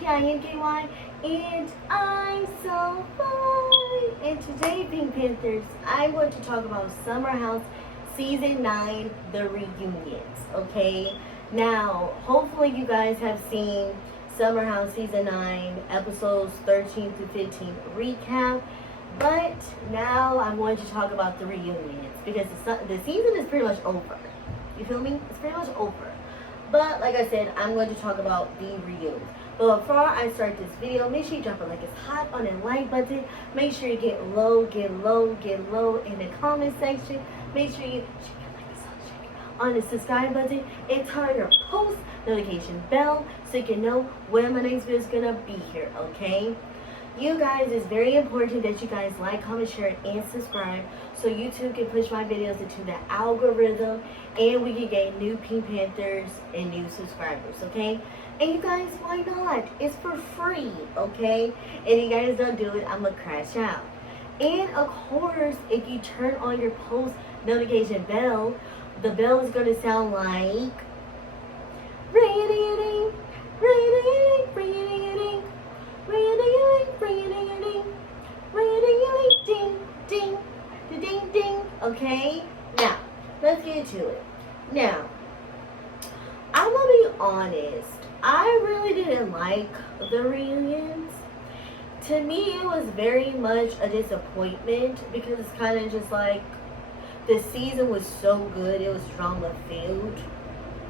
Pinky, and I'm so fine. And today, Pink Panthers, I want to talk about Summer House Season 9, the reunions, okay? Now, hopefully you guys have seen Summer House Season 9, episodes 13 to 15 recap. But now I'm going to talk about the reunions because the season is pretty much over. You feel me? It's pretty much over. But like I said, I'm going to talk about the reunions. But before I start this video, make sure you drop a like. It's hot on the like button. Make sure you get low in the comment section. Make sure you on the subscribe button and turn your post notification bell so you can know when my next video is gonna be here. Okay. You guys, it's very important that you guys like, comment, share, and subscribe so YouTube can push my videos into the algorithm and we can gain new Pink Panthers and new subscribers, okay? And you guys, why not? It's for free, okay? And if you guys don't do it, I'm gonna crash out. And of course, if you turn on your post notification bell, the bell is gonna sound like ring-a-ding-a-ding, ring-a-ding-a-ding, ring-a-ding-a-ding. Ding, ding, ding. Okay, now let's get into it. Now, I'm gonna be honest. I really didn't like the reunions. To me, it was very much a disappointment because it's kind of just like the season was so good, it was drama filled,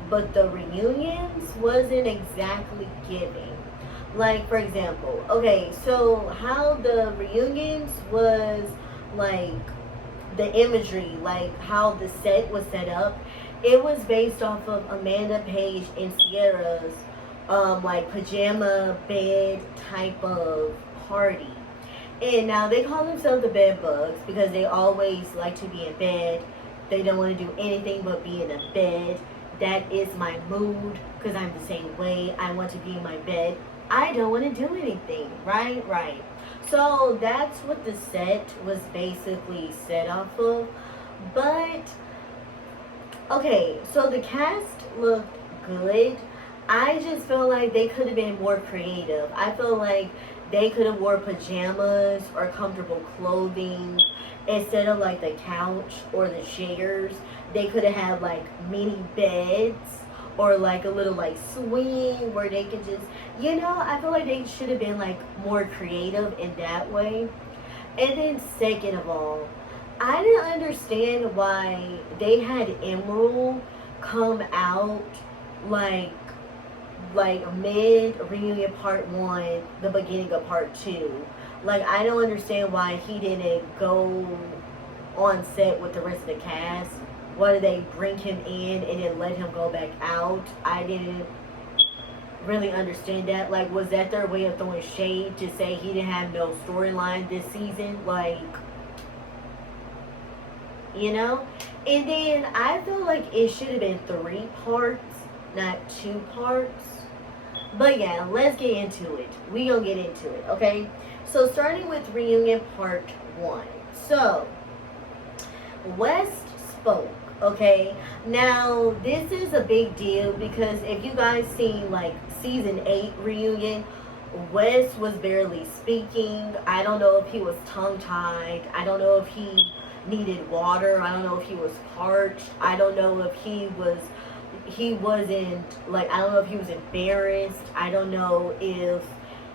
but the reunions wasn't exactly giving. Like, for example, okay, so how the reunions was, like, the imagery, like, how the set was set up, it was based off of Amanda Page and Sierra's, like, pajama bed type of party. And now they call themselves the bed bugs because they always like to be in bed. They don't want to do anything but be in a bed. That is my mood because I'm the same way. I want to be in my bed. I don't want to do anything, right? So that's what the set was basically set off of. But, okay, so the cast looked good. I just feel like they could have been more creative. I feel like they could have wore pajamas or comfortable clothing instead of like the couch or the chairs. They could have had like mini beds or like a little like swing where they could just, I feel like they should have been like more creative in that way. And then second of all, I didn't understand why they had Emerald come out like mid reunion part 1, the beginning of part 2. Like, I don't understand why he didn't go on set with the rest of the cast. Why did they bring him in and then let him go back out? I didn't really understand that. Like, was that their way of throwing shade to say he didn't have no storyline this season? Like, And then I feel like it should have been 3 parts, not 2 parts. But yeah, let's get into it. We gonna get into it, okay? So starting with reunion part 1. So, West spoke. Okay, now this is a big deal because if you guys seen like season 8 reunion, Wes was barely speaking. I don't know if he was tongue-tied. I don't know if he needed water. I don't know if he was parched. I don't know if he wasn't, like, I don't know if he was embarrassed. I don't know if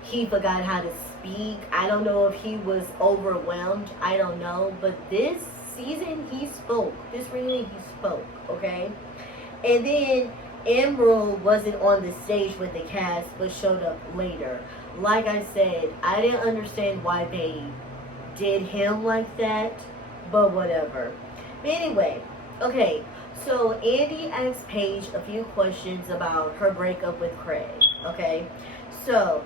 he forgot how to speak. I don't know if he was overwhelmed. I don't know, but this season he spoke. This reunion he spoke, okay? And then Emerald wasn't on the stage with the cast but showed up later. Like I said, I didn't understand why they did him like that, but whatever. But anyway, okay, so Andy asked Paige a few questions about her breakup with Craig, okay? So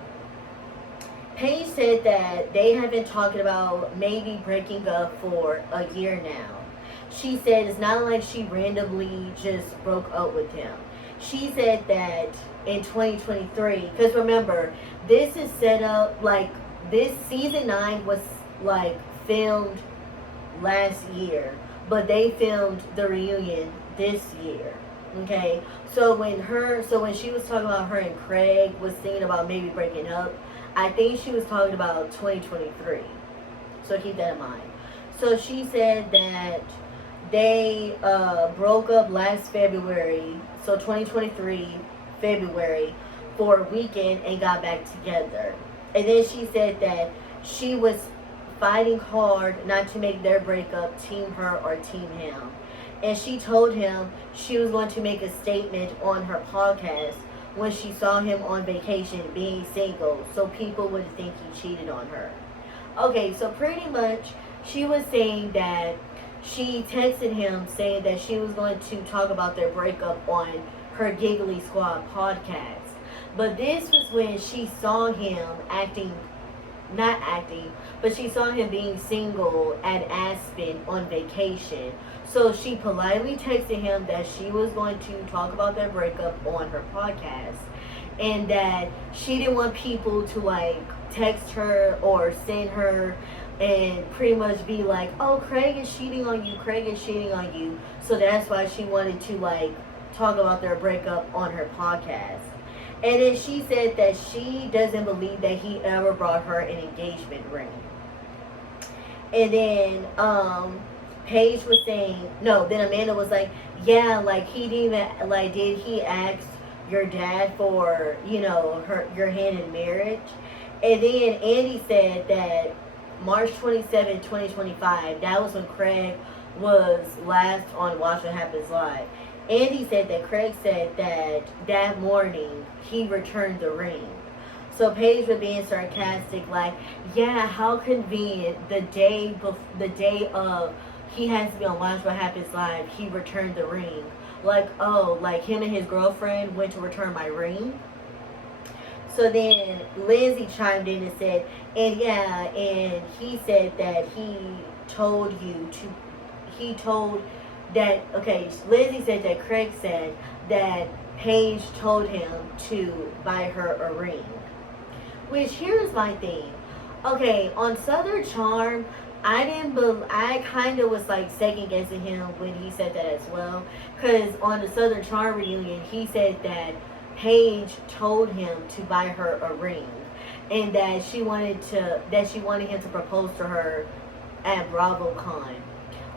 Paige said that they have been talking about maybe breaking up for a year now. She said it's not like she randomly just broke up with him. She said that in 2023, because remember, this is set up, like, this season 9 was, like, filmed last year, but they filmed the reunion this year. Okay, so when she was talking about her and Craig was thinking about maybe breaking up, I think she was talking about 2023. So keep that in mind. So she said that they broke up last February, so 2023 February, for a weekend and got back together. And then she said that she was fighting hard not to make their breakup team her or team him. And she told him she was going to make a statement on her podcast when she saw him on vacation being single so people would think he cheated on her. Okay, so pretty much she was saying that she texted him saying that she was going to talk about their breakup on her Giggly Squad podcast. But this was when she saw him not acting, but she saw him being single at Aspen on vacation. So she politely texted him that she was going to talk about their breakup on her podcast and that she didn't want people to like text her or send her and pretty much be like, oh, Craig is cheating on you, Craig is cheating on you. So that's why she wanted to like talk about their breakup on her podcast. And then she said that she doesn't believe that he ever brought her an engagement ring. And then Paige was saying, no, then Amanda was like, yeah, like he didn't even, like, did he ask your dad for, you know, your hand in marriage? And then Andy said that March 27, 2025, that was when Craig was last on Watch What Happens Live. Andy said that Craig said that morning he returned the ring. So Paige was being sarcastic, like, yeah, how convenient, the day of he has to be on Watch What Happens Live, he returned the ring. Like, oh, like him and his girlfriend went to return my ring. So then Lindsay chimed in and said, and yeah, and he said that Lindsay said that Craig said that Paige told him to buy her a ring. Which, here's my thing. Okay, on Southern Charm, I kind of was like second guessing him when he said that as well. Because on the Southern Charm reunion, he said that Paige told him to buy her a ring. And that she wanted him to propose to her at BravoCon.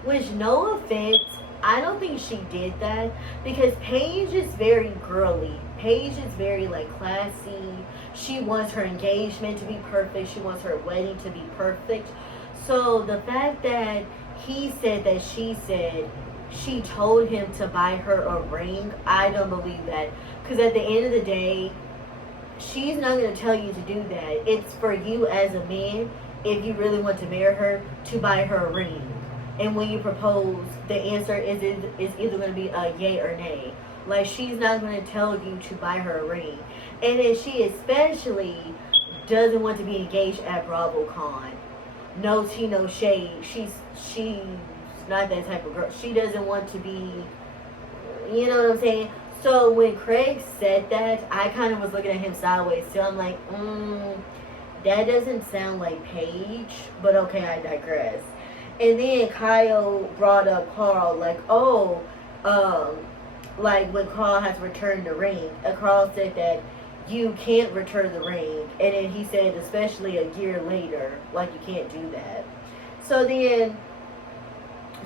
Which, no offense, I don't think she did that because Paige is very girly. Paige is very like classy. She wants her engagement to be perfect. She wants her wedding to be perfect. So the fact that he said that she said she told him to buy her a ring, I don't believe that. Because at the end of the day, she's not going to tell you to do that. It's for you as a man, if you really want to marry her, to buy her a ring. And when you propose, the answer is either going to be a yay or nay. Like, she's not going to tell you to buy her a ring. And then she especially doesn't want to be engaged at BravoCon. No tea, no shade. She's not that type of girl. She doesn't want to be, you know what I'm saying? So when Craig said that, I kind of was looking at him sideways. So I'm like, that doesn't sound like Paige. But okay, I digress. And then Kyle brought up Carl, like, like when Carl has returned the ring. And Carl said that you can't return the ring. And then he said, especially a year later, like you can't do that. So then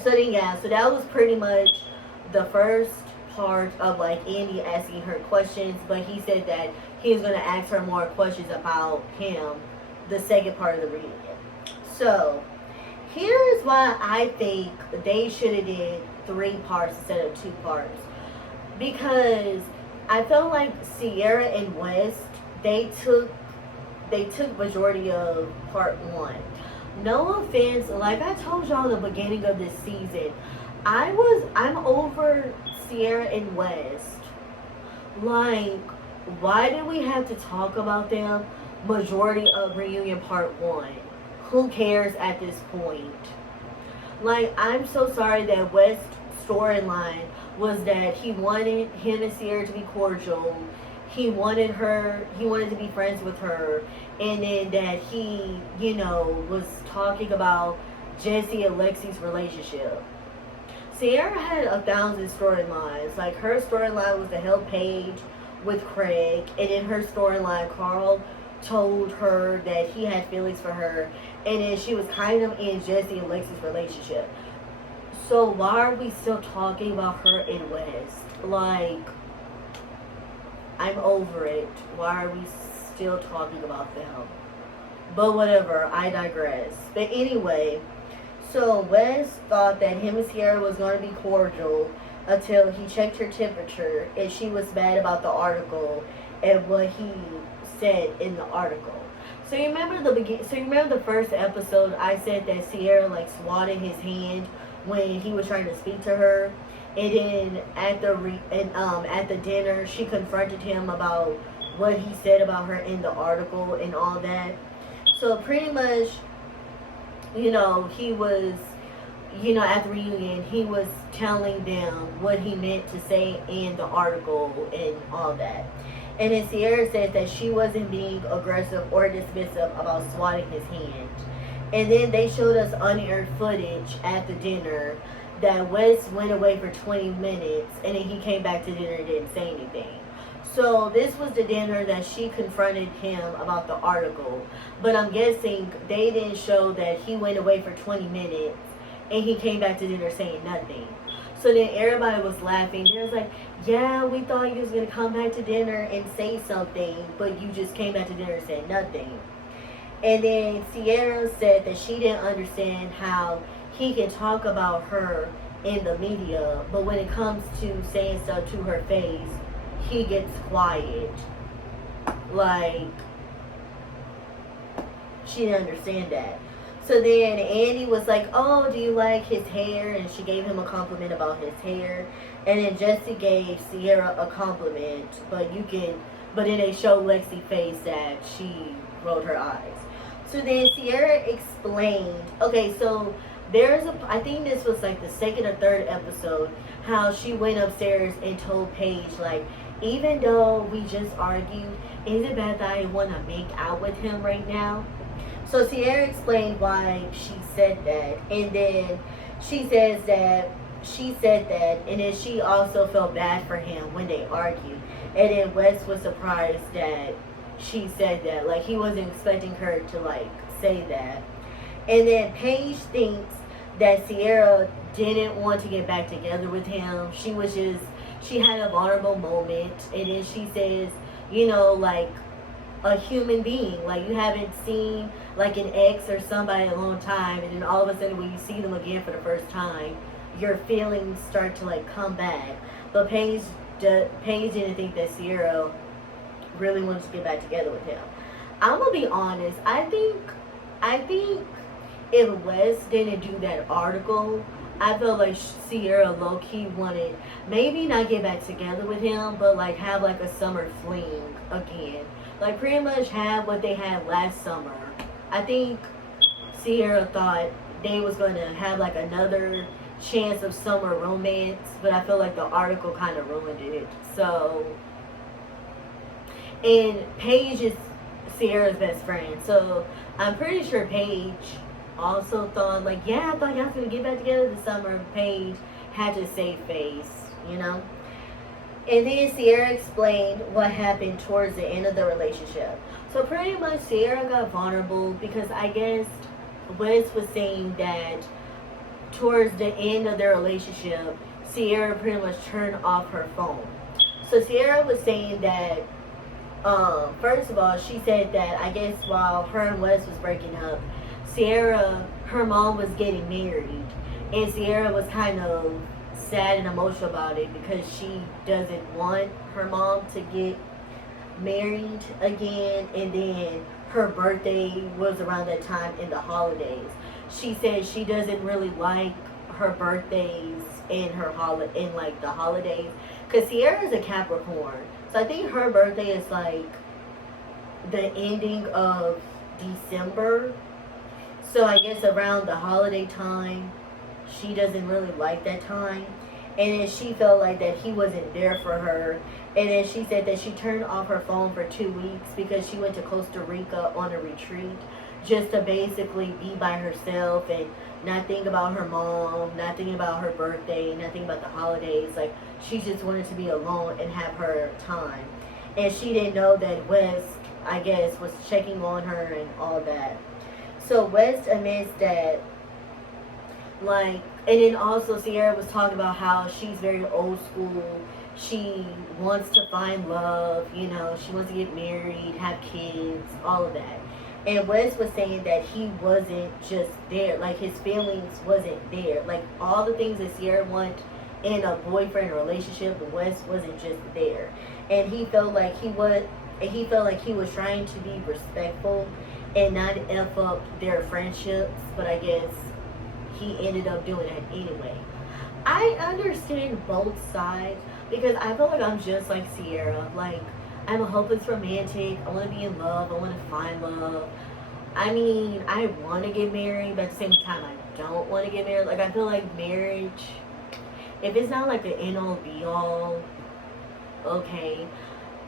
yeah, so that was pretty much the first part of like Andy asking her questions. But he said that he was going to ask her more questions about him, the second part of the reunion. So here's why I think they should have did 3 parts instead of 2 parts. Because I felt like Sierra and West, they took majority of part 1. No offense, like I told y'all in the beginning of this season, I'm over Sierra and West. Like, why did we have to talk about them majority of reunion part 1? Who cares at this point? Like, I'm so sorry that West's storyline was that he wanted him and Sierra to be cordial. He wanted to be friends with her. And then that he, was talking about Jesse and Lexi's relationship. Sierra had 1,000 storylines. Like, her storyline was to help Paige with Craig, and in her storyline, Carl told her that he had feelings for her, and then she was kind of in Jesse and Lexi's relationship. So why are we still talking about her in West? Like, I'm over it. Why are we still talking about them? But whatever, I digress. But anyway, so Wes thought that him and Sierra was going to be cordial until he checked her temperature and she was mad about the article and what he said in the article. So you remember the first episode I said that Sierra like swatted his hand when he was trying to speak to her, and then at the dinner she confronted him about what he said about her in the article and all that. So pretty much, he was, at the reunion, he was telling them what he meant to say in the article and all that. And then Sierra said that she wasn't being aggressive or dismissive about swatting his hand. And then they showed us unaired footage at the dinner that Wes went away for 20 minutes and then he came back to dinner and didn't say anything. So this was the dinner that she confronted him about the article. But I'm guessing they didn't show that he went away for 20 minutes and he came back to dinner saying nothing. So then everybody was laughing. They was like, yeah, we thought you was going to come back to dinner and say something, but you just came back to dinner and said nothing. And then Sierra said that she didn't understand how he can talk about her in the media, but when it comes to saying stuff to her face, he gets quiet. Like, she didn't understand that. So then Andy was like, oh, do you like his hair? And she gave him a compliment about his hair. And then Jesse gave Sierra a compliment, but then they showed Lexi's face that she rolled her eyes. So then Sierra explained, okay, so I think this was like the second or third episode, how she went upstairs and told Paige, like, even though we just argued, is it bad that I want to make out with him right now? So Sierra explained why she said that, and then she said that, and then she also felt bad for him when they argued. And then Wes was surprised that she said that, like, he wasn't expecting her to like say that. And then Paige thinks that Sierra didn't want to get back together with him. She had a vulnerable moment, and then she says, like, a human being, like, you haven't seen like an ex or somebody in a long time, and then all of a sudden when you see them again for the first time, your feelings start to like come back. But Paige didn't think that Sierra really wanted to get back together with him. I'm gonna be honest, I think if Wes didn't do that article, I feel like Sierra low-key wanted, maybe not get back together with him, but like have like a summer fling again. Like pretty much have what they had last summer. I think Sierra thought they was going to have like another chance of summer romance, but I feel like the article kind of ruined it. So, and Paige is Sierra's best friend, so I'm pretty sure Paige also thought, like, yeah, I thought y'all was going to get back together this summer. Paige had to save face, And then Sierra explained what happened towards the end of the relationship. So pretty much Sierra got vulnerable because I guess Wes was saying that towards the end of their relationship, Sierra pretty much turned off her phone. So Sierra was saying that, first of all, she said that I guess while her and Wes was breaking up, her mom was getting married, and Sierra was kind of sad and emotional about it because she doesn't want her mom to get married again, and then her birthday was around that time in the holidays. She said she doesn't really like her birthdays in like the holidays because Sierra is a Capricorn, so I think her birthday is like the ending of December. So I guess around the holiday time, she doesn't really like that time. And then she felt like that he wasn't there for her. And then she said that she turned off her phone for 2 weeks because she went to Costa Rica on a retreat just to basically be by herself and not think about her mom, not think about her birthday, nothing about the holidays. Like, she just wanted to be alone and have her time. And she didn't know that West, I guess, was checking on her and all that. So West admits that, like, and then also Sierra was talking about how she's very old school. She wants to find love, you know, she wants to get married, have kids, all of that. And Wes was saying that he wasn't just there, like his feelings wasn't there. Like all the things that Sierra want in a boyfriend relationship, Wes wasn't just there. And he felt like he was trying to be respectful and not F up their friendships, but I guess he ended up doing that anyway. I understand both sides because I feel like I'm just like Sierra. Like, I'm a hopeless romantic. I want to be in love. I want to find love. I mean, I want to get married, but at the same time, I don't want to get married. Like, I feel like marriage, if it's not like the end all be all, okay.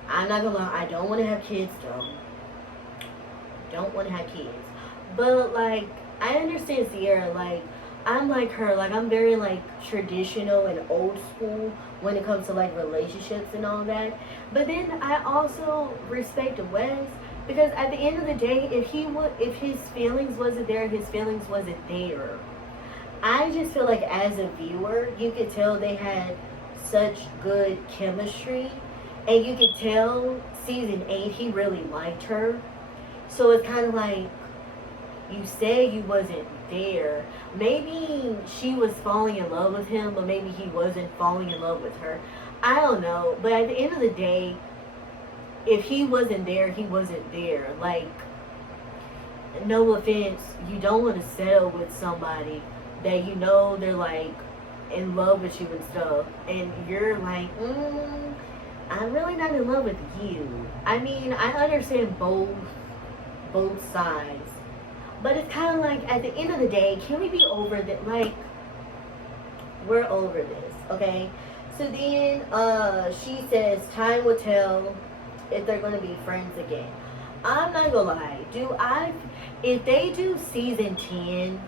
I'm not gonna lie, I don't want to have kids though. Don't want to have kids. But, like, I understand Sierra. Like, I'm like her. Like, I'm very, like, traditional and old school when it comes to, like, relationships and all that. But then I also respect Wes because at the end of the day, if his feelings wasn't there, his feelings wasn't there. I just feel like as a viewer, you could tell they had such good chemistry. And you could tell season 8, he really liked her. So it's kind of like, you say you wasn't there. Maybe she was falling in love with him, but maybe he wasn't falling in love with her. I don't know. But at the end of the day, if he wasn't there, he wasn't there. Like, no offense, you don't want to settle with somebody that you know they're like in love with you and stuff. And you're like, I'm really not in love with you. I mean, I understand both sides. But it's kind of like, at the end of the day, can we be over that? Like, we're over this, okay? So then, she says, time will tell if they're going to be friends again. I'm not going to lie. If they do season 10,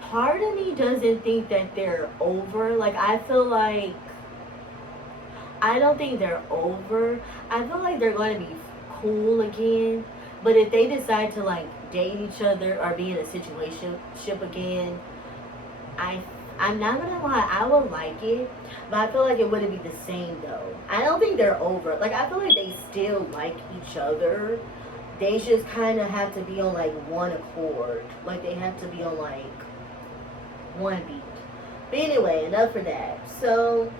part of me doesn't think that they're over. Like, I feel like, I don't think they're over. I feel like they're going to be cool again. But if they decide to, like, date each other or be in a situationship again, I'm not gonna lie, I would like it, but I feel like it wouldn't be the same though. I don't think they're over. Like, I feel like they still like each other. They just kind of have to be on like one accord. Like, they have to be on like one beat. But anyway, enough for that. So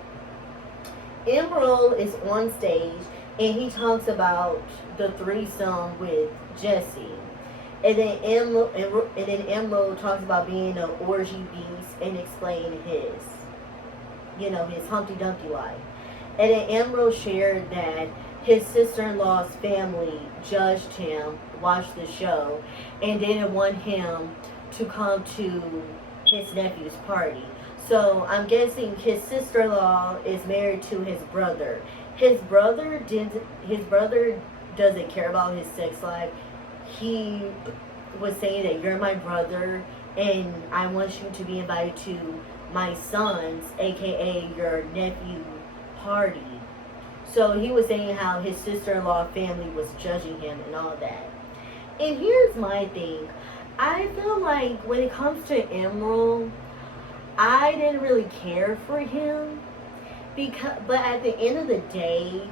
Emerald is on stage and he talks about the threesome with Jesse. And then Emerald talks about being an orgy beast and explain his Humpty Dumpty life. And then Emerald shared that his sister-in-law's family judged him, watched the show, and didn't want him to come to his nephew's party. So I'm guessing his sister-in-law is married to his brother. His brother doesn't care about his sex life. He was saying that you're my brother and I want you to be invited to my son's, aka your nephew, party. So he was saying how his sister-in-law family was judging him and all that. And here's my thing. I feel like when it comes to Emerald, I didn't really care for him but at the end of the day,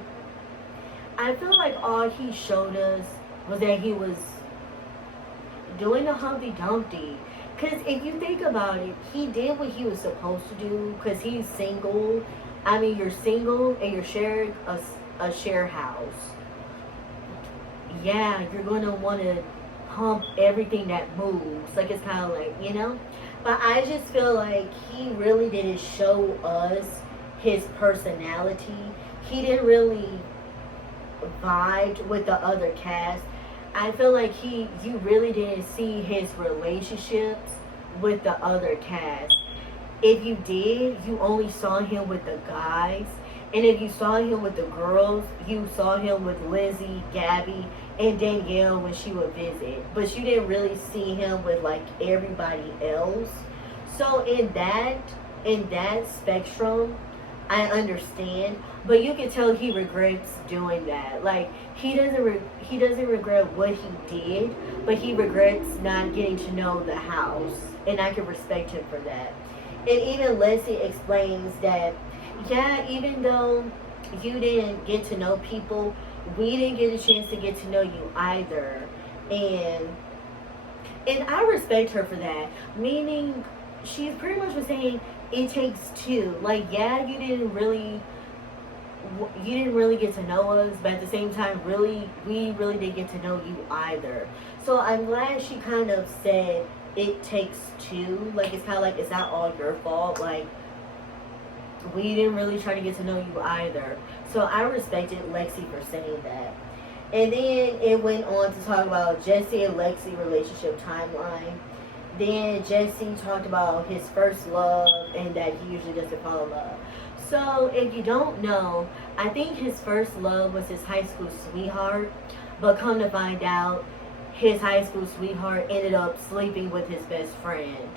I feel like all he showed us was that he was doing a Humpty Dumpty. Because if you think about it, he did what he was supposed to do because he's single. I mean, you're single and you're sharing a share house. Yeah, you're going to want to hump everything that moves. Like, it's kind of like, But I just feel like he really didn't show us his personality. He didn't really vibe with the other cast. I feel like you really didn't see his relationships with the other cast. If you did, you only saw him with the guys. And if you saw him with the girls, you saw him with Lizzie, Gabby, and Danielle when she would visit. But you didn't really see him with like everybody else. So in that spectrum, I understand, but you can tell he regrets doing that. Like he doesn't regret what he did, but he regrets not getting to know the house, and I can respect him for that. And even Leslie explains that, yeah, even though you didn't get to know people, we didn't get a chance to get to know you either, and I respect her for that. Meaning, she's pretty much was saying it takes two. Like, yeah, you didn't really get to know us, but at the same time, really, we really didn't get to know you either. So I'm glad she kind of said it takes two. Like, it's kind of like it's not all your fault. Like, we didn't really try to get to know you either. So I respected Lexi for saying that. And then it went on to talk about Jesse and Lexi relationship timeline. Then Jesse talked about his first love and that he usually doesn't fall in love. So if you don't know, I think his first love was his high school sweetheart. But come to find out, his high school sweetheart ended up sleeping with his best friend.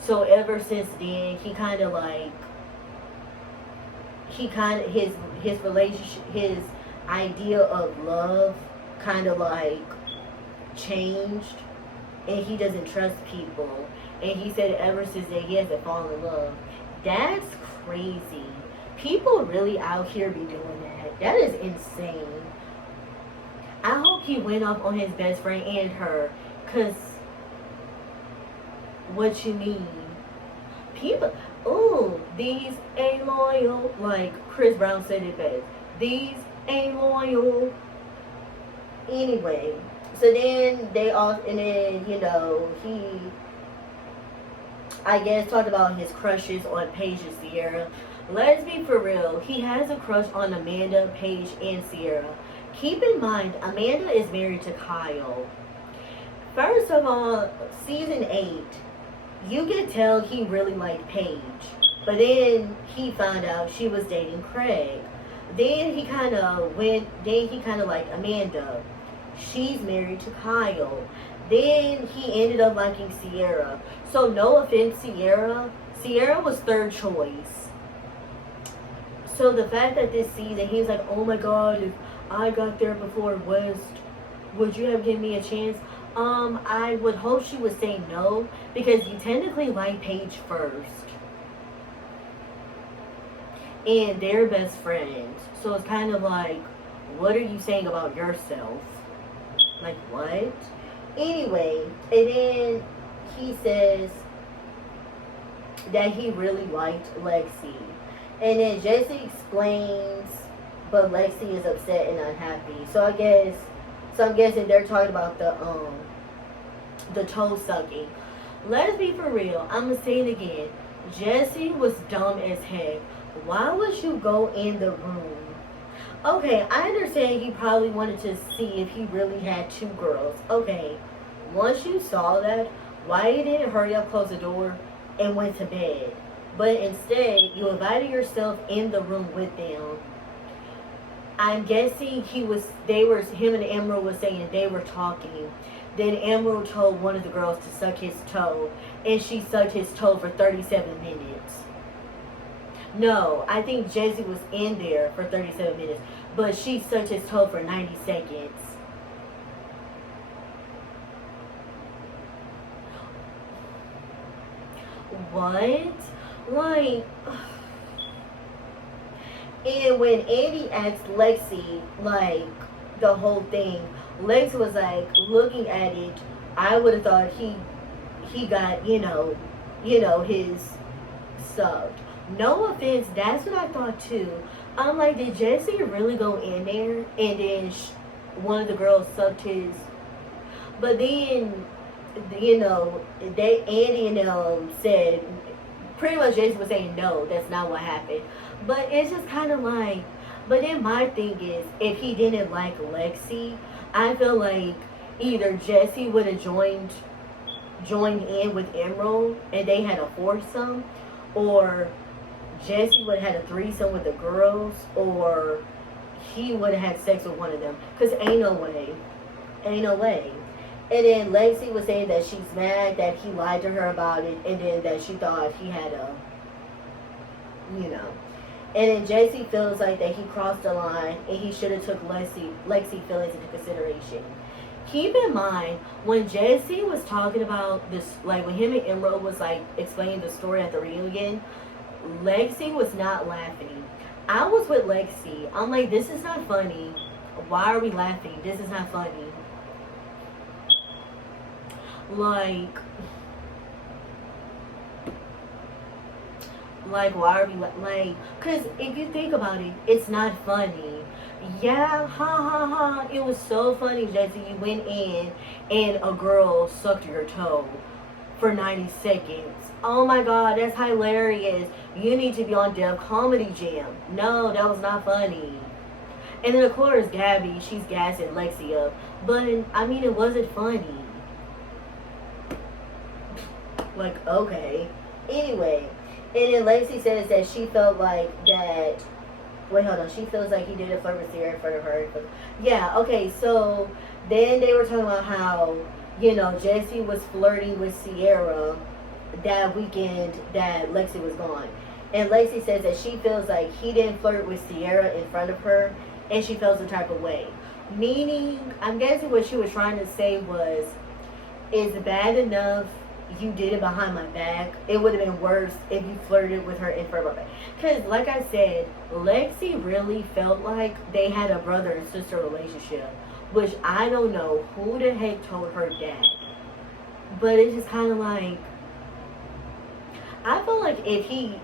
So ever since then, his relationship, his idea of love kind of like changed, and he doesn't trust people. And he said ever since then he hasn't fallen in love. That's crazy. People really out here be doing that. That is insane. I hope he went off on his best friend and her, cause what you mean? People, oh, these ain't loyal. Like Chris Brown said it best. These ain't loyal. Anyway, so then they all, and then he, I guess, talked about his crushes on Paige and Sierra. Let's be for real. He has a crush on Amanda, Paige, and Sierra. Keep in mind, Amanda is married to Kyle. First of all, season 8, you could tell he really liked Paige. But then he found out she was dating Craig. Then he kind of liked Amanda. She's married to Kyle. Then he ended up liking Sierra. So no offense, Sierra. Sierra was third choice. So the fact that this season he was like, oh my god, if I got there before West, would you have given me a chance? I would hope she would say no, because you technically like Paige first. And they're best friends. So it's kind of like, what are you saying about yourself? Like, what? Anyway, and then he says that he really liked Lexi. And then Jesse explains, but Lexi is upset and unhappy. So I'm guessing they're talking about the toe sucking. Let's be for real. I'm gonna say it again. Jesse was dumb as heck. Why would you go in the room? Okay, I understand he probably wanted to see if he really had two girls. Okay, once you saw that, why you didn't hurry up, close the door, and went to bed? But instead, you invited yourself in the room with them. I'm guessing him and Emerald was saying they were talking. Then Emerald told one of the girls to suck his toe, and she sucked his toe for 37 minutes. No, I think Jesse was in there for 37 minutes, but she sucked his toe for 90 seconds. What? Like, and when Andy asked Lexi, like, the whole thing, Lexi was like, looking at it, I would have thought he got, his sucked. No offense, that's what I thought too. I'm like, did Jesse really go in there and then one of the girls sucked his? But then, Andy and them said, pretty much Jesse was saying, no, that's not what happened. But it's just kind of like, but then my thing is, if he didn't like Lexi, I feel like either Jesse would have joined in with Emerald and they had a foursome, or Jesse would have had a threesome with the girls, or he would have had sex with one of them. Cause ain't no way, ain't no way. And then Lexi was saying that she's mad that he lied to her about it, and then that she thought he had a, you know. And then Jesse feels like that he crossed the line, and he should have took Lexi feelings into consideration. Keep in mind, when Jesse was talking about this, like when him and Emerald was like explaining the story at the reunion, Lexi was not laughing. I was with Lexi. I'm like, this is not funny. Why are we laughing? This is not funny. Like, why are we like? Cause if you think about it, it's not funny. Yeah, ha ha ha. It was so funny, Jesse. You went in and a girl sucked your toe for 90 seconds. Oh my god, that's hilarious. You need to be on Def Comedy Jam. No, that was not funny. And then of course Gabby, she's gassing Lexi up. But I mean, it wasn't funny. Like, okay. Anyway, and then Lexi says that she felt like that. Wait, hold on. She feels like he did a flirt with Sierra in front of her. Yeah, okay. So then they were talking about how, you know, Jesse was flirting with Sierra that weekend that Lexi was gone. And Lexi says that she feels like he didn't flirt with Sierra in front of her, and she felt some type of way. Meaning, I'm guessing what she was trying to say was, it's bad enough you did it behind my back. It would have been worse if you flirted with her in front of my back. Because, like I said, Lexi really felt like they had a brother and sister relationship, which I don't know who the heck told her that. But it's just kind of like, I feel like if he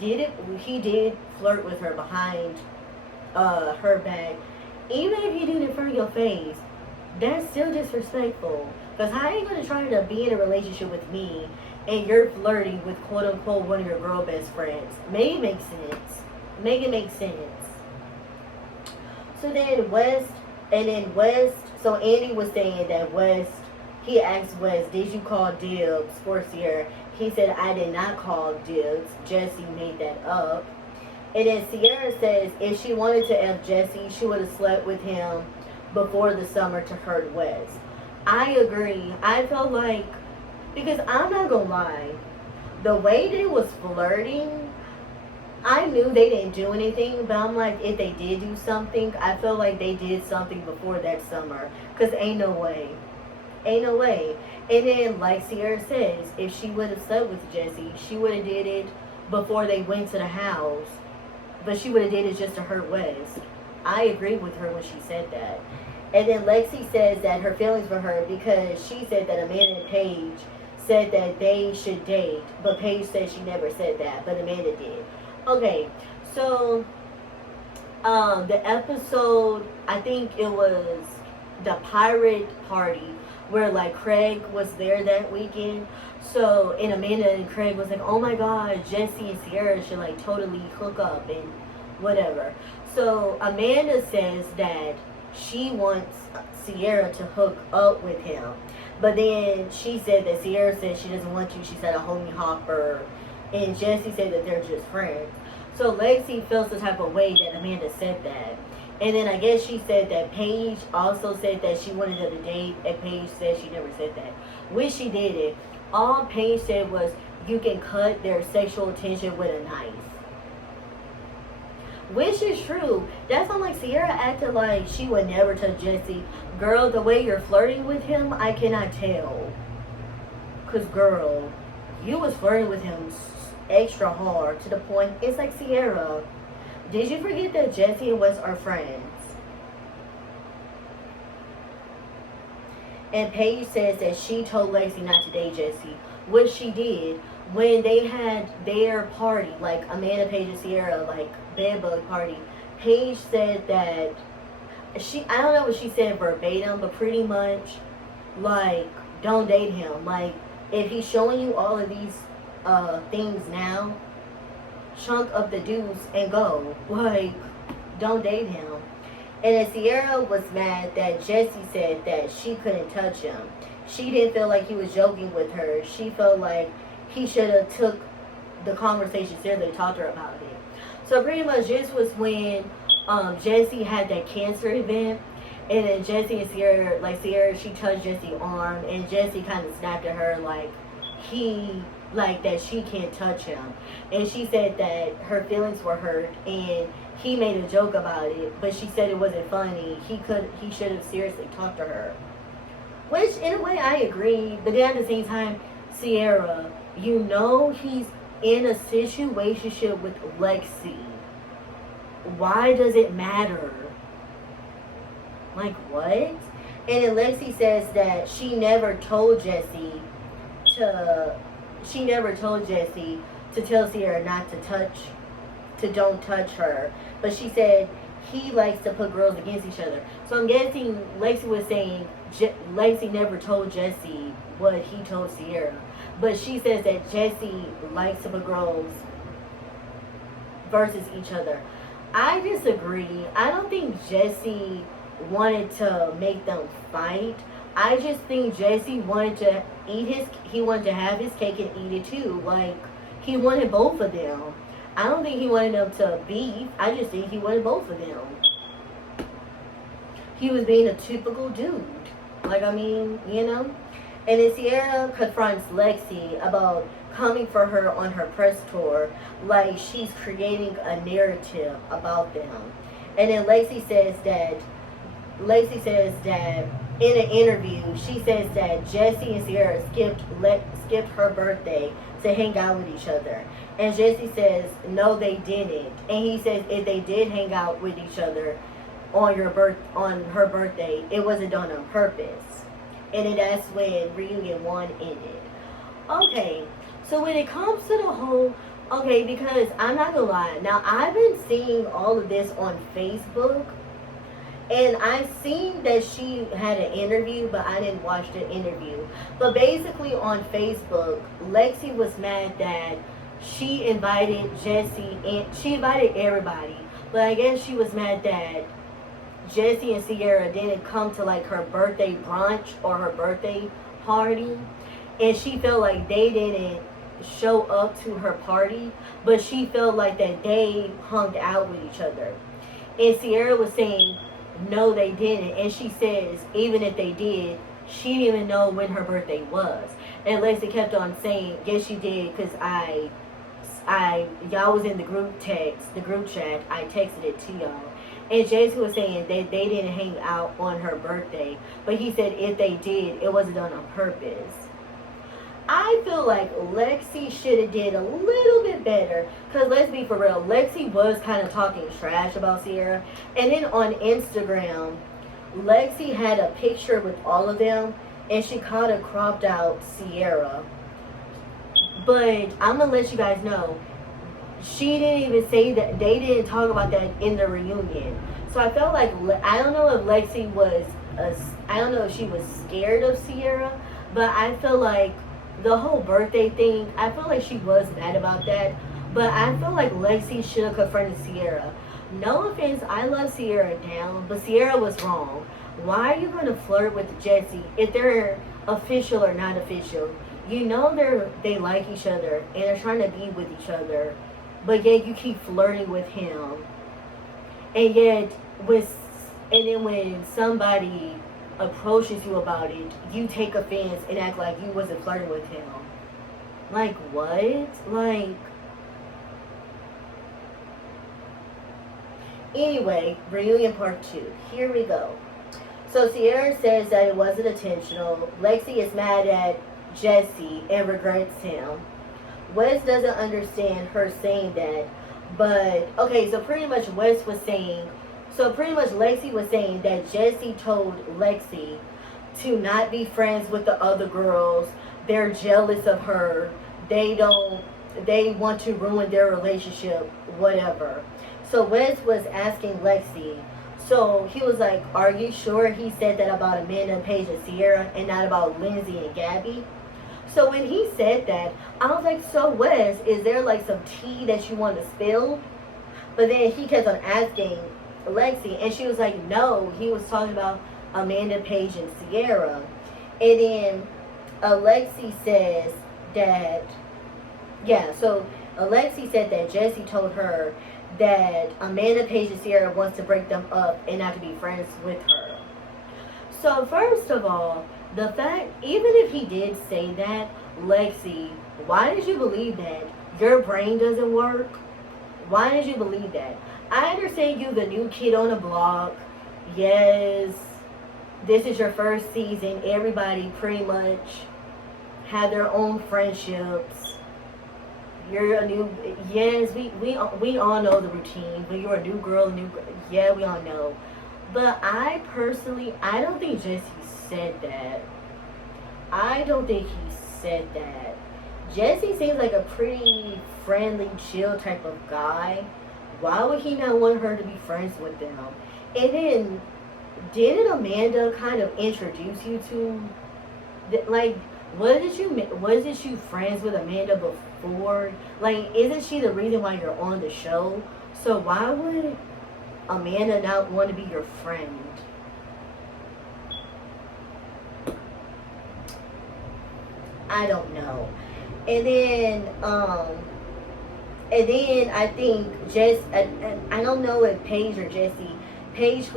did it, he did flirt with her behind her back. Even if he did it in front of your face, that's still disrespectful. Because how are you going to try to be in a relationship with me and you're flirting with quote unquote one of your girl best friends? Make it make sense. Make it make sense. So then West, so Andy was saying that West, he asked West, did you call dibs for Sierra? He said, I did not call dibs. Jesse made that up. And then Sierra says if she wanted to F Jesse, she would have slept with him before the summer to hurt West. I agree. I felt like, because I'm not gonna lie, the way they was flirting, I knew they didn't do anything, but I'm like, if they did do something, I felt like they did something before that summer. Because ain't no way. Ain't no way. And then, like Sierra says, if she would have slept with Jesse, she would have did it before they went to the house. But she would have did it just to hurt West. I agreed with her when she said that. And then Lexi says that her feelings for her, because she said that Amanda and Paige said that they should date, but Paige said she never said that, but Amanda did. Okay, so the episode, I think it was the pirate party where like Craig was there that weekend. So, and Amanda and Craig was like, oh my god, Jesse and Sierra should like totally hook up and whatever. So Amanda says that she wants Sierra to hook up with him. But then she said that Sierra said she doesn't want you. She said a homie hopper. And Jesse said that they're just friends. So Lexi feels the type of way that Amanda said that. And then I guess she said that Paige also said that she wanted them to date. And Paige said she never said that. Which she did it. All Paige said was you can cut their sexual tension with a knife. Which is true. That's why like Sierra acted like she would never touch Jesse. Girl, the way you're flirting with him, I cannot tell. Because girl, you was flirting with him extra hard to the point, it's like Sierra. Did you forget that Jesse and Wes are friends? And Paige says that she told Lexi not to date Jesse, which she did when they had their party, like Amanda, Paige, and Sierra, like bedbug party. Paige said that I don't know what she said verbatim, but pretty much like don't date him. Like if he's showing you all of these things now, chunk up the deuce and go. Like don't date him. And then Sierra was mad that Jesse said that she couldn't touch him. She didn't feel like he was joking with her. She felt like he should have took the conversation Sierra they talked to her about it. So pretty much this was when Jesse had that cancer event, and then Jesse and Sierra, like Sierra, she touched Jesse's arm, and Jesse kind of snapped at her like that she can't touch him, and she said that her feelings were hurt, and he made a joke about it, but she said it wasn't funny. He should have seriously talked to her, which in a way I agree, but then at the same time, Sierra, you know he's in a situationship with Lexi. Why does it matter? Like, what? And then Lexi says that she never told Jesse to tell Sierra not to don't touch her. But she said he likes to put girls against each other. So I'm guessing Lexi was saying Lexi never told Jesse what he told Sierra. But she says that Jesse likes to put girls versus each other. I disagree. I don't think Jesse wanted to make them fight. I just think Jesse wanted to wanted to have his cake and eat it too. Like, he wanted both of them. I don't think he wanted them to beef. I just think he wanted both of them. He was being a typical dude. Like, I mean, you know? And then Sierra confronts Lexi about coming for her on her press tour, like she's creating a narrative about them. And then Lexi says that in an interview, she says that Jesse and Sierra skipped her birthday to hang out with each other. And Jesse says, no, they didn't. And he says if they did hang out with each other on her birthday, it wasn't done on purpose. And then that's when reunion 1 ended. Okay, so when it comes to the whole, okay, because I'm not gonna lie, now I've been seeing all of this on Facebook, and I've seen that she had an interview, but I didn't watch the interview. But basically on Facebook, Lexi was mad that she invited Jesse, and she invited everybody, but I guess she was mad that Jesse and Sierra didn't come to like her birthday brunch or her birthday party, and she felt like they didn't show up to her party, but she felt like that they hung out with each other. And Sierra was saying no, they didn't, and she says even if they did, she didn't even know when her birthday was. And Lexi kept on saying yes she did, because y'all was in the group chat, I texted it to y'all. And Jesse was saying that they didn't hang out on her birthday, but he said if they did, it wasn't done on purpose. I feel like Lexi should have did a little bit better, because let's be for real, Lexi was kind of talking trash about Sierra. And then on Instagram, Lexi had a picture with all of them, and she kind of cropped out Sierra. But I'm going to let you guys know, she didn't even say that, they didn't talk about that in the reunion. So I felt like, I don't know if Lexi was, I don't know if she was scared of Sierra, but I feel like the whole birthday thing, I feel like she was mad about that. But I feel like Lexi should have confronted Sierra. No offense, I love Sierra down, but Sierra was wrong. Why are you going to flirt with Jesse if they're official or not official? You know they like each other and they're trying to be with each other, but yet you keep flirting with him. And yet, when somebody approaches you about it, you take offense and act like you wasn't flirting with him. Like, what? Like, anyway, reunion part 2. Here we go. So Sierra says that it wasn't intentional. Lexi is mad at Jesse and regrets him. Wes doesn't understand her saying that, but okay, so pretty much Lexi was saying that Jesse told Lexi to not be friends with the other girls. They're jealous of her. They want to ruin their relationship, whatever. So Wes was asking Lexi, so he was like, are you sure he said that about Amanda, Paige, and Sierra and not about Lindsay and Gabby? So when he said that, I was like, so Wes, is there like some tea that you want to spill? But then he kept on asking Lexi, and she was like, no, he was talking about Amanda, Paige, and Sierra. And then Lexi says that, yeah, so Alexi said that Jesse told her that Amanda Page and Sierra wants to break them up and not to be friends with her. So first of all, the fact, even if he did say that, Lexi, why did you believe that? Your brain doesn't work? Why did you believe that? I understand you the new kid on the block. Yes, this is your first season. Everybody pretty much have their own friendships. You're a new, yes, we all know the routine, but you're a new girl, yeah, we all know. But I personally, I don't think Jesse said that. I don't think he said that. Jesse seems like a pretty friendly, chill type of guy. Why would he not want her to be friends with them? And then, didn't Amanda kind of introduce you to, like, wasn't you friends with Amanda before? Like, isn't she the reason why you're on the show? So why would Amanda not want to be your friend? I don't know. And then, I think I don't know if Paige or Jesse. Paige,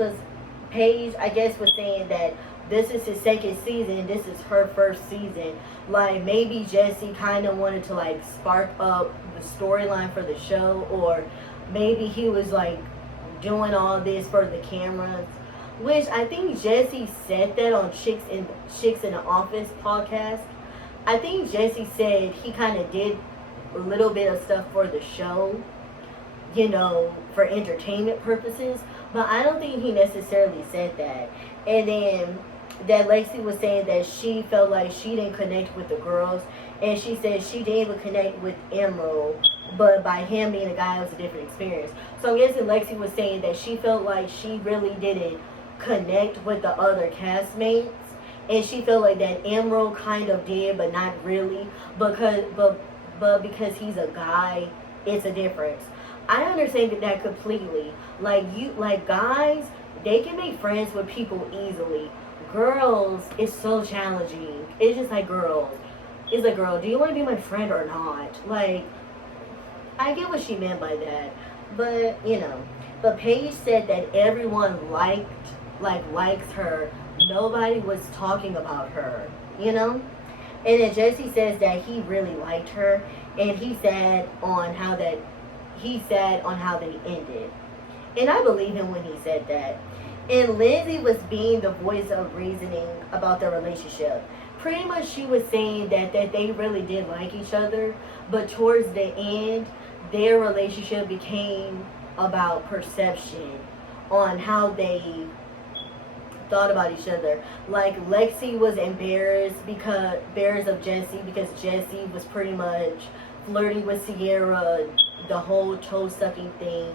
I guess, was saying that this is his second season. This is her first season. Like, maybe Jesse kind of wanted to, like, spark up the storyline for the show, or maybe he was, like, doing all this for the cameras. Which I think Jesse said that on Chicks in the Office podcast. I think Jesse said he kind of did a little bit of stuff for the show, for entertainment purposes, but I don't think he necessarily said that. And then that Lexi was saying that she felt like she didn't connect with the girls, and she said she didn't even connect with Emerald, but by him being a guy, it was a different experience. So I'm guessing Lexi was saying that she felt like she really didn't connect with the other castmates, and she felt like that Emerald kind of did, but not really, because he's a guy, it's a difference. I understand that completely. Like guys, they can make friends with people easily. Girls, it's so challenging. It's just like girls. It's like, girl, do you want to be my friend or not? Like, I get what she meant by that. But, But Paige said that everyone likes her. Nobody was talking about her, And then Jesse says that he really liked her, and he said on how they ended. And I believe him when he said that. And Lindsay was being the voice of reasoning about their relationship. Pretty much she was saying that they really did like each other, but towards the end, their relationship became about perception on how they thought about each other. Like, Lexi was embarrassed of Jesse, because Jesse was pretty much flirting with Sierra, the whole toe sucking thing,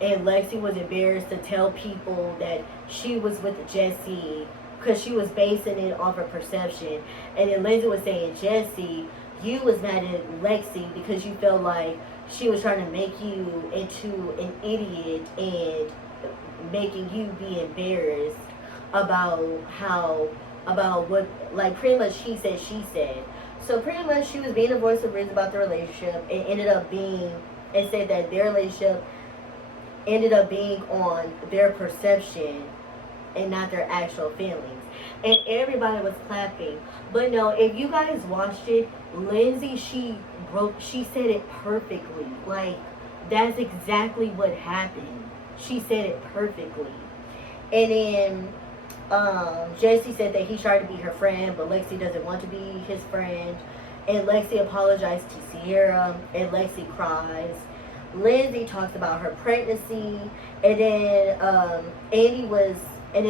and Lexi was embarrassed to tell people that she was with Jesse because she was basing it off of perception. And then Lindsay was saying, Jesse, you was mad at Lexi because you felt like she was trying to make you into an idiot and making you be embarrassed about what, like, pretty much he said, she said. So pretty much she was being a voice of reason about the relationship, and said that their relationship ended up being on their perception and not their actual feelings. And everybody was clapping. But no, if you guys watched it, Lindsay, she said it perfectly. Like, that's exactly what happened. She said it perfectly. And then Jesse said that he tried to be her friend, but Lexi doesn't want to be his friend. And Lexi apologized to Sierra, and Lexi cries. Lindsay talks about her pregnancy, and then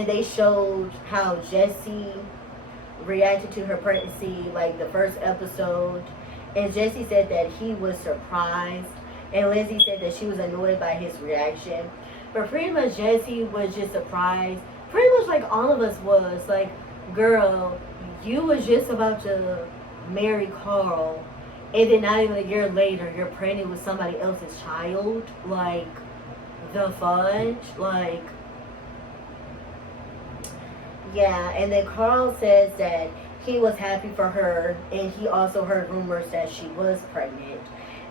they showed how Jesse reacted to her pregnancy, like the first episode. And Jesse said that he was surprised, and Lindsay said that she was annoyed by his reaction. But pretty much Jesse was just surprised. Pretty much like all of us was. Like, girl, you was just about to marry Carl, and then not even a year later, you're pregnant with somebody else's child. Like, the fudge? Like, yeah. And then Carl says that he was happy for her, and he also heard rumors that she was pregnant.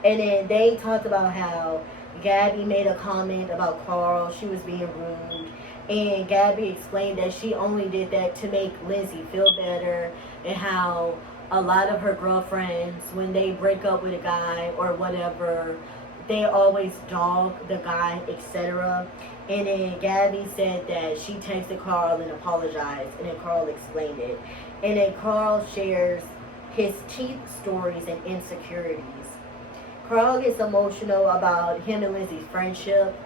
And then they talked about how Gabby made a comment about Carl. She was being rude. And Gabby explained that she only did that to make Lindsay feel better. And how a lot of her girlfriends, when they break up with a guy or whatever, they always dog the guy, etc. And then Gabby said that she texted Carl and apologized. And then Carl explained it. And then Carl shares his teeth stories and insecurities. Carl gets emotional about him and Lindsay's friendship.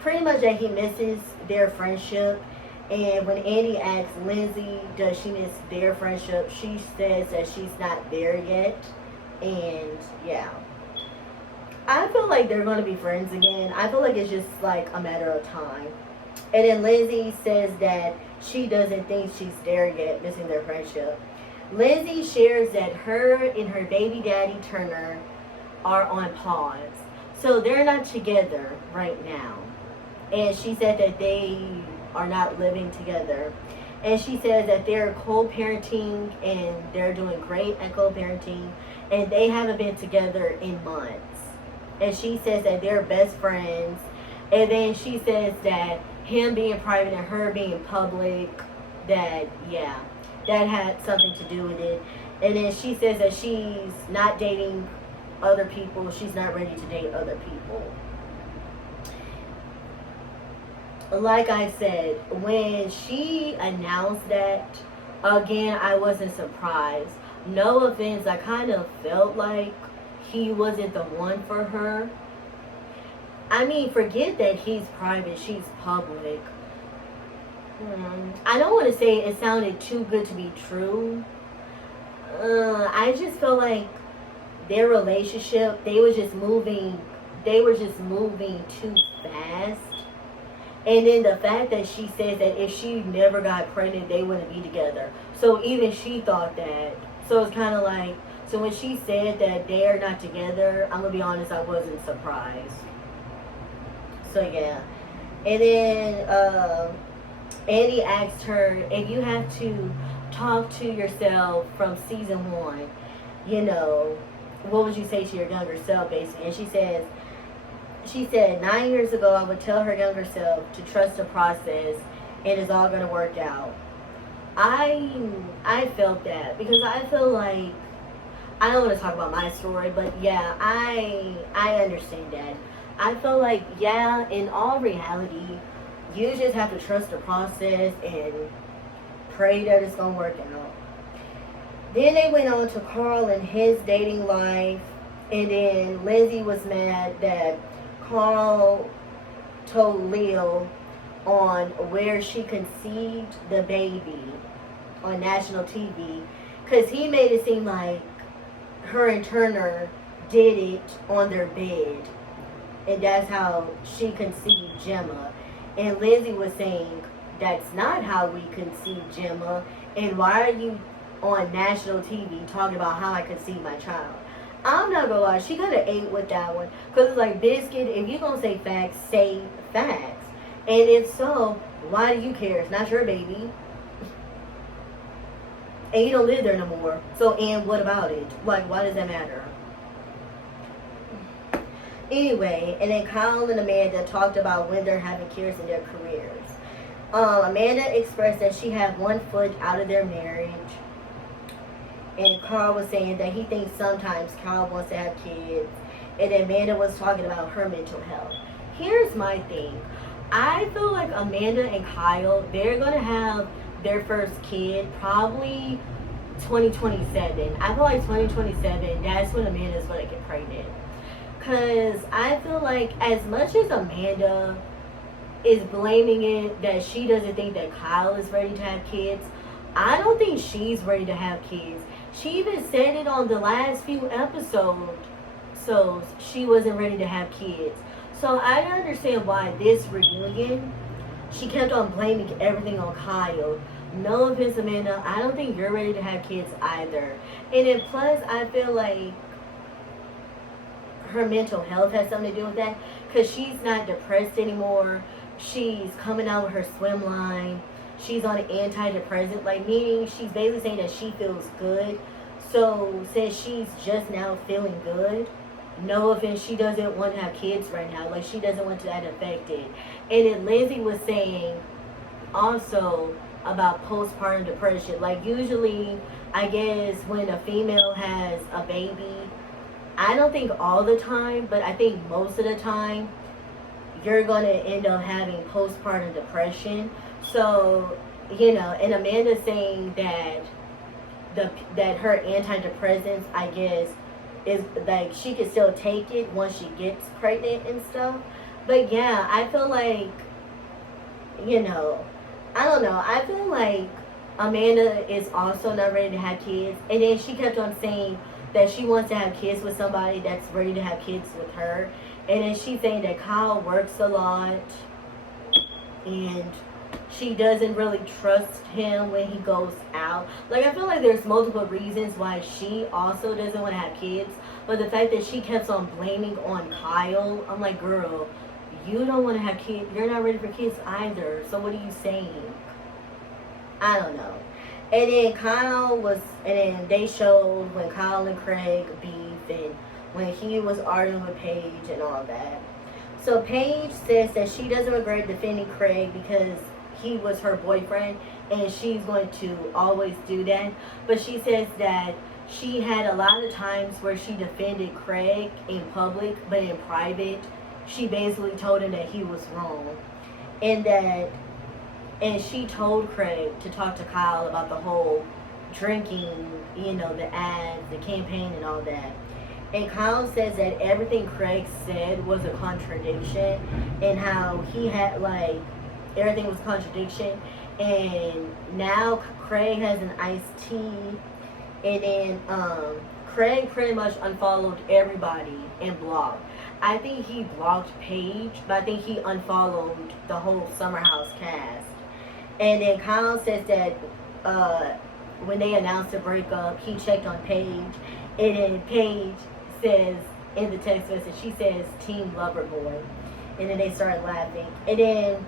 Pretty much that he misses their friendship. And when Andy asks Lindsay, does she miss their friendship, she says that she's not there yet. And yeah. I feel like they're going to be friends again. I feel like it's just like a matter of time. And then Lindsay says that she doesn't think she's there yet, missing their friendship. Lindsay shares that her and her baby daddy Turner are on pause. So they're not together right now. And she said that they are not living together. And she says that they're co-parenting and they're doing great at co-parenting. And they haven't been together in months. And she says that they're best friends. And then she says that him being private and her being public, that, yeah, that had something to do with it. And then she says that she's not dating other people. She's not ready to date other people. Like I said, when she announced that, again, I wasn't surprised. No offense, I kind of felt like he wasn't the one for her. I mean, forget that he's private, she's public. I don't want to say it sounded too good to be true. I just felt like their relationship, they were just moving too fast. And then the fact that she says that if she never got pregnant, they wouldn't be together. So even she thought that. So it's kind of like, so when she said that they're not together, I'm going to be honest, I wasn't surprised. So yeah. And then Andy asked her, if you have to talk to yourself from season 1, you know, what would you say to your younger self, basically? And she said 9 years ago, I would tell her younger self to trust the process and it's all going to work out. I felt that because I feel like, I don't want to talk about my story, but yeah, I understand that. I feel like, yeah, in all reality, you just have to trust the process and pray that it's going to work out. Then they went on to Carl and his dating life. And then Lindsay was mad that Carl told Lil on where she conceived the baby on national TV. Because he made it seem like her and Turner did it on their bed. And that's how she conceived Gemma. And Lindsay was saying, that's not how we conceived Gemma. And why are you on national TV talking about how I conceived my child? I'm not gonna lie, she could have ate with that one. Because it's like, Biscuit, if you're gonna say facts, say facts. And if so, why do you care? It's not your baby. And you don't live there no more. So, and what about it? Like, why does that matter? Anyway, and then Kyle and Amanda talked about when they're having kids in their careers. Amanda expressed that she had one foot out of their marriage. And Carl was saying that he thinks sometimes Kyle wants to have kids. And then Amanda was talking about her mental health. Here's my thing. I feel like Amanda and Kyle, they're going to have their first kid probably 2027. I feel like 2027, that's when Amanda's going to get pregnant. Because I feel like as much as Amanda is blaming it that she doesn't think that Kyle is ready to have kids, I don't think she's ready to have kids. She even said it on the last few episodes, so she wasn't ready to have kids. So I don't understand why this reunion, she kept on blaming everything on Kyle. No offense, Amanda, I don't think you're ready to have kids either. And then plus, I feel like her mental health has something to do with that, because she's not depressed anymore. She's coming out with her swim line. She's on an antidepressant, like meaning she's basically saying that she feels good. So since she's just now feeling good, no offense, she doesn't want to have kids right now. Like, she doesn't want that affected. And then Lindsay was saying also about postpartum depression. Like, usually, I guess when a female has a baby, I don't think all the time, but I think most of the time, you're going to end up having postpartum depression. So, and Amanda's saying that that her antidepressants, I guess, is like she can still take it once she gets pregnant and stuff. But yeah, I feel like, I don't know. I feel like Amanda is also not ready to have kids. And then she kept on saying that she wants to have kids with somebody that's ready to have kids with her. And then she's saying that Kyle works a lot and she doesn't really trust him when he goes out. Like, I feel like there's multiple reasons why she also doesn't want to have kids. But the fact that she kept on blaming on Kyle, I'm like, girl, you don't want to have kids. You're not ready for kids either. So what are you saying? I don't know. And then they showed when Kyle and Craig beef and when he was arguing with Paige and all that. So Paige says that she doesn't regret defending Craig because he was her boyfriend and she's going to always do that. But she says that she had a lot of times where she defended Craig in public, but in private, she basically told him that he was wrong. And she told Craig to talk to Kyle about the whole drinking, the ads, the campaign and all that. And Kyle says that everything Craig said was a contradiction and how he had, like, everything was contradiction. And now Craig has an iced tea. And then Craig pretty much unfollowed everybody and blocked. I think he blocked Paige, but I think he unfollowed the whole Summer House cast. And then Kyle says that when they announced the breakup, he checked on Paige. And then Paige says in the text message, she says, Team Loverboy. And then they started laughing. And then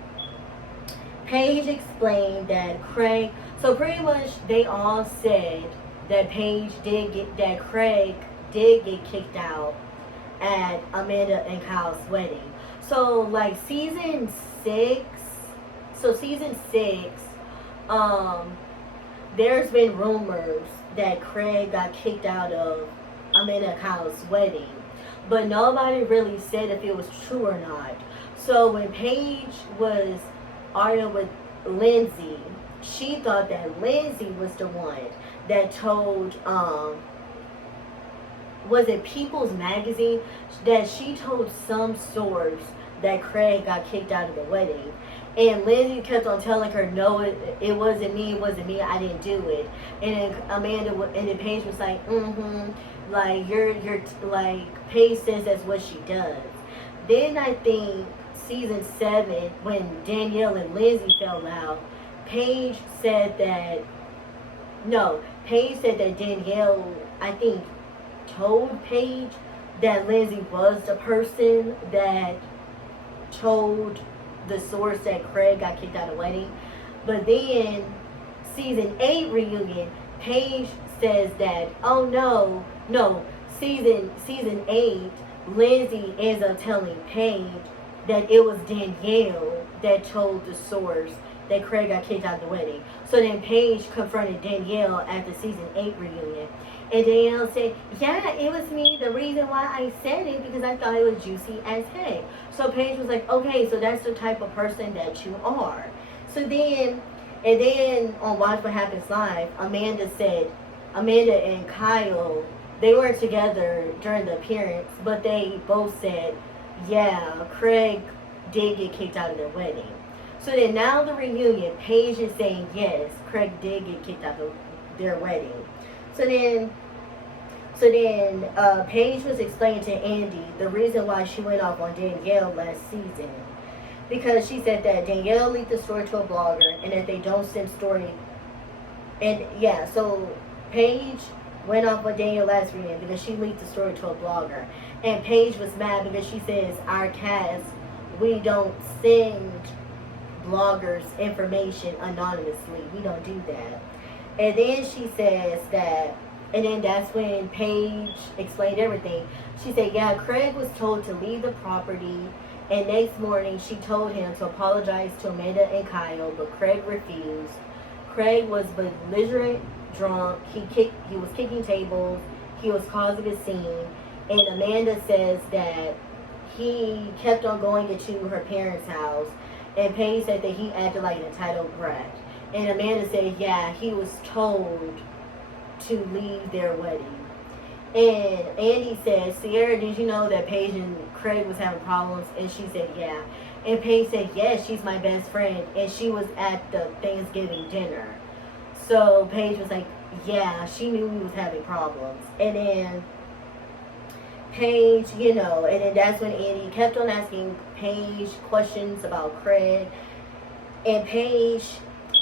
Paige explained that Craig, so pretty much they all said that Craig did get kicked out at Amanda and Kyle's wedding. So like season 6, there's been rumors that Craig got kicked out of Amanda and Kyle's wedding, but nobody really said if it was true or not. So when Paige was arguing with Lindsay, she thought that Lindsay was the one that told was it People's Magazine, that she told some source that Craig got kicked out of the wedding. And Lindsay kept on telling her, no, it wasn't me, I didn't do it. And then and then Paige was like, like, you're like, Paige says that's what she does. Then I think season 7, when Danielle and Lindsay fell out, Paige said that Danielle, I think, told Paige that Lindsay was the person that told the source that Craig got kicked out of the wedding. But then season 8 reunion, Paige says that, oh no, season 8, Lindsay ends up telling Paige that it was Danielle that told the source that Craig got kicked out of the wedding. So then Paige confronted Danielle at the season 8 reunion. And Danielle said, yeah, it was me. The reason why I said it because I thought it was juicy as heck. So Paige was like, okay, so that's the type of person that you are. So then, and then on Watch What Happens Live, Amanda and Kyle, they weren't together during the appearance, but they both said, yeah, Craig did get kicked out of their wedding. So then now the reunion, Paige is saying, yes, Craig did get kicked out of their wedding. So then Paige was explaining to Andy the reason why she went off on Danielle last season. Because she said that Danielle leaked the story to a blogger and that they don't send story. And yeah, so Paige went off on Danielle last reunion because she leaked the story to a blogger. And Paige was mad because she says, our cast, we don't send bloggers information anonymously. We don't do that. And then she says that And then that's when Paige explained everything. She said, yeah, Craig was told to leave the property. And next morning, she told him to apologize to Amanda and Kyle, but Craig refused. Craig was belligerent, drunk. He was kicking tables. He was causing a scene. And Amanda says that he kept on going into her parents' house. And Paige said that he acted like an entitled brat. And Amanda said, yeah, he was told to leave their wedding. And Andy said, Sierra, did you know that Paige and Craig was having problems? And she said, yeah. And Paige said, yes, she's my best friend. And she was at the Thanksgiving dinner. So Paige was like, yeah, she knew we was having problems. And then Paige, and then that's when Andy kept on asking Paige questions about Craig. And Paige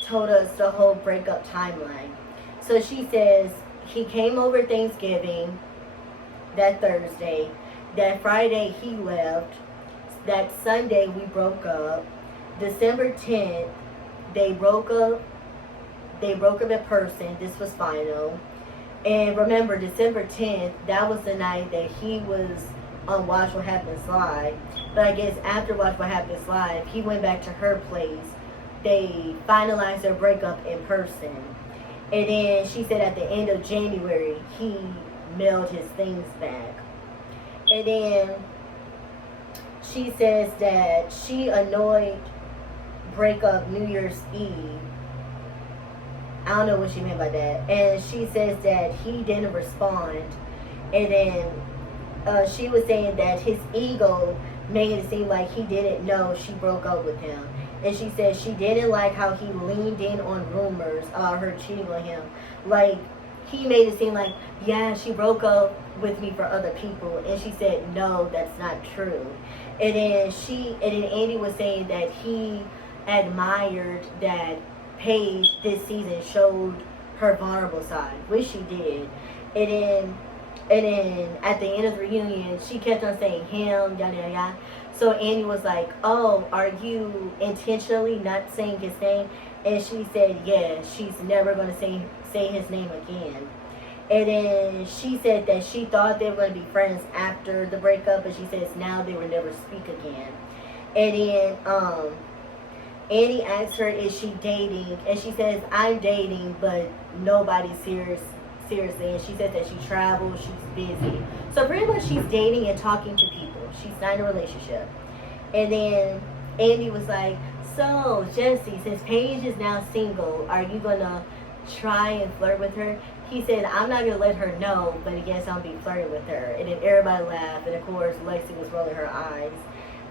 told us the whole breakup timeline. So she says, he came over Thanksgiving, that Thursday. That Friday he left. That Sunday we broke up. December 10th, they broke up. They broke up in person. This was final. And remember, December 10th, that was the night that he was on Watch What Happens Live. But I guess after Watch What Happens Live, he went back to her place. They finalized their breakup in person. And then she said at the end of January, he mailed his things back. And then she says that she annoyed breakup New Year's Eve. I don't know what she meant by that. And she says that he didn't respond. And then she was saying that his ego made it seem like he didn't know she broke up with him. And she said she didn't like how he leaned in on rumors about her cheating on him. Like, he made it seem like, yeah, she broke up with me for other people. And she said, no, that's not true. And then Andy was saying that he admired that Paige this season showed her vulnerable side, which she did. And then at the end of the reunion, she kept on saying him, yada yada yada. So Andy was like, oh, are you intentionally not saying his name? And she said, yeah, she's never going to say his name again. And then she said that she thought they were going to be friends after the breakup, but she says now they will never speak again. And then Andy asks her, is she dating? And she says, I'm dating, but nobody's seriously. And she said that she travels, she's busy. So pretty much she's dating and talking to people. She's not in a relationship. And then Andy was like, so Jesse, since Paige is now single, are you going to try and flirt with her? He said, I'm not going to let her know, but I guess I'll be flirting with her. And then everybody laughed. And of course, Lexi was rolling her eyes.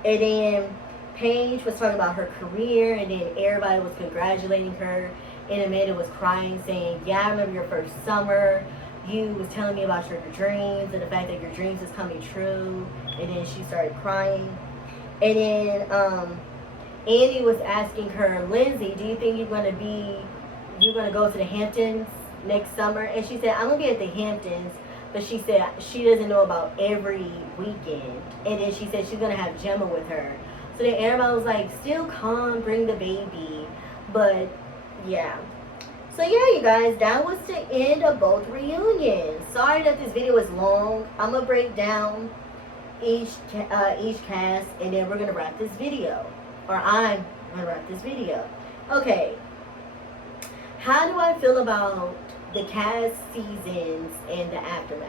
And then Paige was talking about her career, and then everybody was congratulating her. And Amanda was crying, saying, yeah, I remember your first summer. You was telling me about your dreams and the fact that your dreams is coming true. And then she started crying. And then Andy was asking her, Lindsay, do you think you're going to go to the Hamptons next summer? And she said, I'm going to be at the Hamptons. But she said she doesn't know about every weekend. And then she said she's going to have Gemma with her. So then everybody was like, still come, bring the baby. But yeah. So yeah, you guys, that was the end of both reunions. Sorry that this video is long. I'm gonna break down each cast, and then we're gonna wrap this video, or I'm gonna wrap this video. Okay, how do I feel about the cast seasons and the aftermath?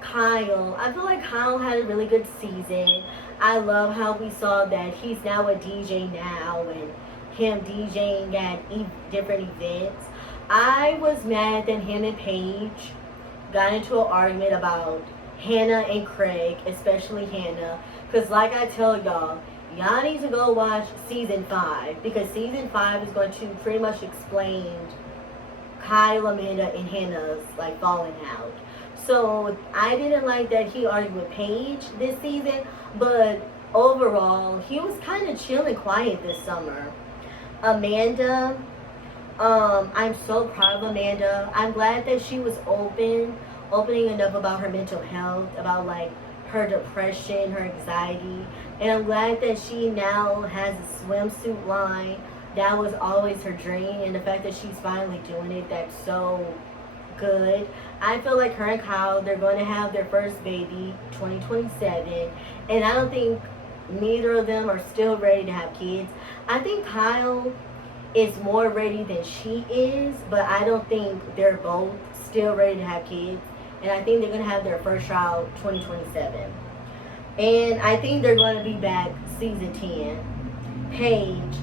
Kyle, I feel like Kyle had a really good season. I love how we saw that he's now a DJ now, and him DJing at different events. I was mad that him and Paige got into an argument about Hannah and Craig, especially Hannah, because like I tell y'all need to go watch season 5, because season 5 is going to pretty much explain Kyle, Amanda, and Hannah's like falling out. So I didn't like that he argued with Paige this season, but overall he was kind of chill and quiet this summer. Amanda, I'm so proud of Amanda. I'm glad that she was opening enough about her mental health, about like her depression, her anxiety. And I'm glad that she now has a swimsuit line. That was always her dream. And the fact that she's finally doing it, that's so good. I feel like her and Kyle, they're going to have their first baby 2027. And I don't think neither of them are still ready to have kids. I think Kyle is more ready than she is, but I don't think they're both still ready to have kids. And I think they're going to have their first child 2027. And I think they're going to be back season 10. Paige.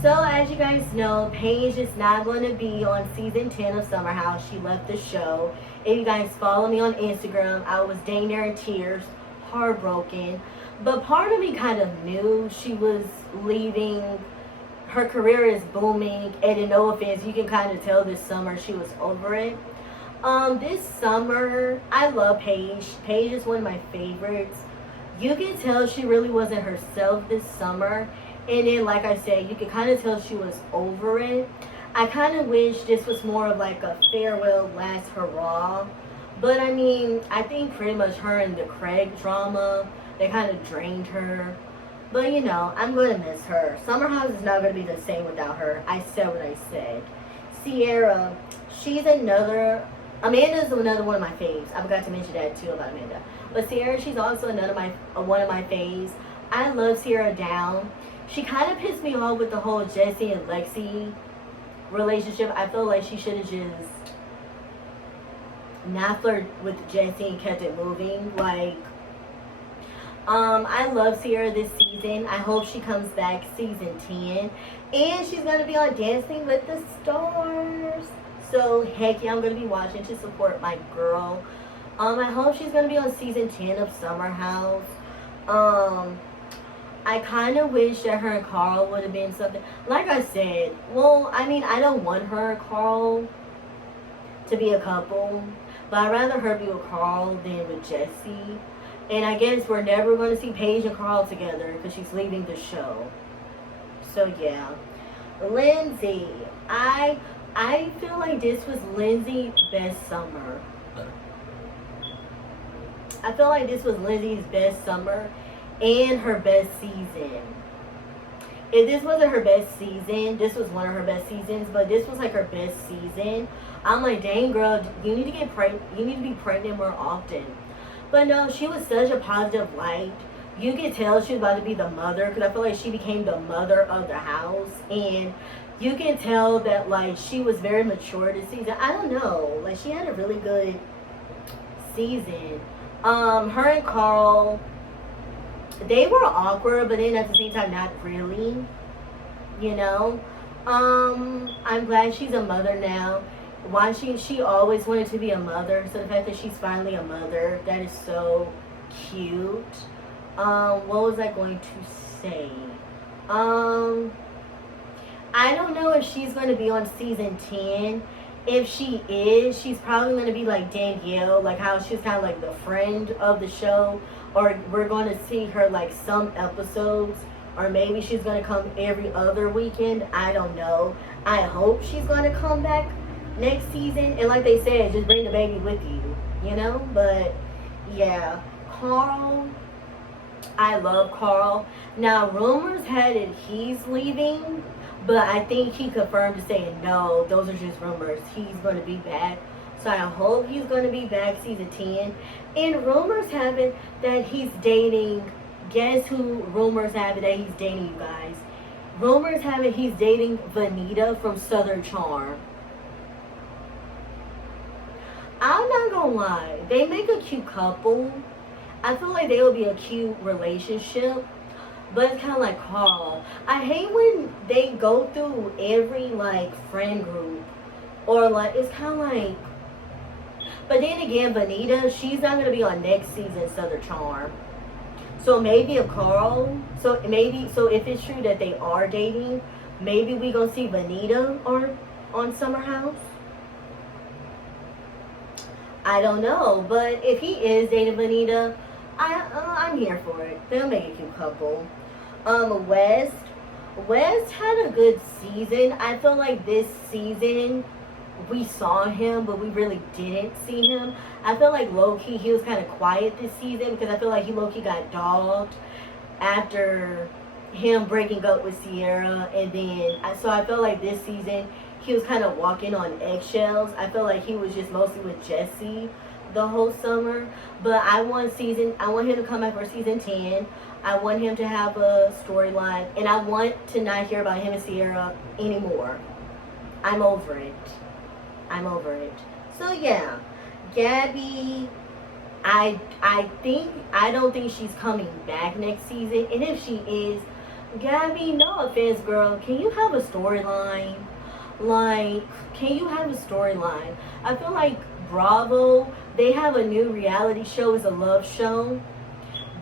So as you guys know, Paige is not going to be on season 10 of Summer House. She left the show. If you guys follow me on Instagram, I was dang near in tears, heartbroken. But part of me kind of knew she was leaving. Her career is booming, and in no offense, you can kind of tell this summer she was over it. This summer, I love Paige. Paige is one of my favorites. You can tell she really wasn't herself this summer. And then, like I said, you can kind of tell she was over it. I kind of wish this was more of like a farewell, last hurrah. But I mean, I think pretty much her and the Craig drama, they kind of drained her. But you know, I'm going to miss her. Summer House is not going to be the same without her. I said what I said. Sierra, she's another... Amanda's another one of my faves. I forgot to mention that too about Amanda. But Sierra, she's also another one of my faves. I love Sierra down. She kind of pissed me off with the whole Jesse and Lexi relationship. I feel like she should have just not flirted with Jesse and kept it moving. Like, I love Sierra this season. I hope she comes back season 10. And she's going to be on Dancing with the Stars. So, heck yeah, I'm going to be watching to support my girl. I hope she's going to be on season 10 of Summer House. I kind of wish that her and Carl would have been something. Like I said, well, I mean, I don't want her and Carl to be a couple. But I'd rather her be with Carl than with Jesse. And I guess we're never going to see Paige and Carl together because she's leaving the show. So, yeah. Lindsay. I feel like this was Lindsay's best summer. I feel like this was Lindsay's best summer and her best season. If this wasn't her best season, this was one of her best seasons, but this was like her best season. I'm like, dang girl, you need to get pregnant. You need to be pregnant more often. But no, she was such a positive light. You could tell she was about to be the mother because I feel like she became the mother of the house. And you can tell that like she was very mature this season. I don't know. Like she had a really good season. Her and Carl, they were awkward, but then at the same time not really. You know? I'm glad she's a mother now. She always wanted to be a mother, so the fact that she's finally a mother, that is so cute. What was I going to say? I don't know if she's going to be on season 10. If she is, she's probably going to be like Danielle, like how she's kind of like the friend of the show, or we're going to see her like some episodes, or maybe she's going to come every other weekend. I don't know. I hope she's going to come back next season, and like they said, just bring the baby with you, you know. But yeah, Carl, I love Carl. Now rumors had it he's leaving, but I think he confirmed to saying no, those are just rumors. He's going to be back, so I hope he's going to be back season 10. And rumors have it that he's dating, guess who rumors have it that he's dating, you guys? Rumors have it he's dating Vanita from Southern Charm. I'm not gonna lie, they make a cute couple. I feel like they would be a cute relationship, but it's kind of like Carl. I hate when they go through every like friend group, or like it's kind of like. But then again, Vanita, she's not gonna be on next season Southern Charm. So maybe if Carl, so if it's true that they are dating, maybe we gonna see Vanita on Summer House. I don't know, but if he is dating Vanita, I'm here for it. They'll make a cute couple. West had a good season. I feel like this season we saw him, but we really didn't see him. I feel like low-key he was kind of quiet this season because I feel like he low-key got dogged after him breaking up with Sierra, and then so I feel like this season he was kind of walking on eggshells. I feel like he was just mostly with Jesse the whole summer. But I want him to come back for season 10. I want him to have a storyline, and I want to not hear about him and Sierra anymore. I'm over it. I'm over it. So yeah, Gabby, I don't think she's coming back next season. And if she is, Gabby, no offense, girl, can you have a storyline? Like, can you have a storyline? I feel like Bravo, they have a new reality show. It's a love show.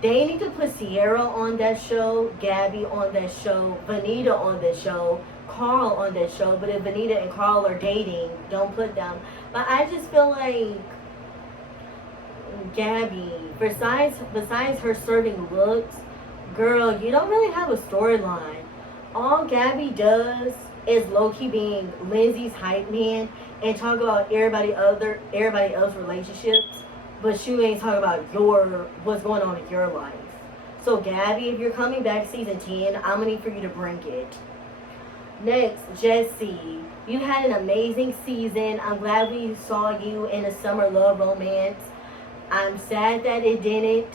They need to put Sierra on that show, Gabby on that show, Vanita on that show, Carl on that show. But if Vanita and Carl are dating, don't put them. But I just feel like Gabby, besides her serving looks, girl, you don't really have a storyline. All Gabby does is low-key being Lindsay's hype man and talk about everybody else's relationships, but she ain't talking about what's going on in your life. So Gabby, if you're coming back season 10, I'm gonna need for you to bring it. Next, Jesse, you had an amazing season. I'm glad we saw you in a summer love romance. I'm sad that it didn't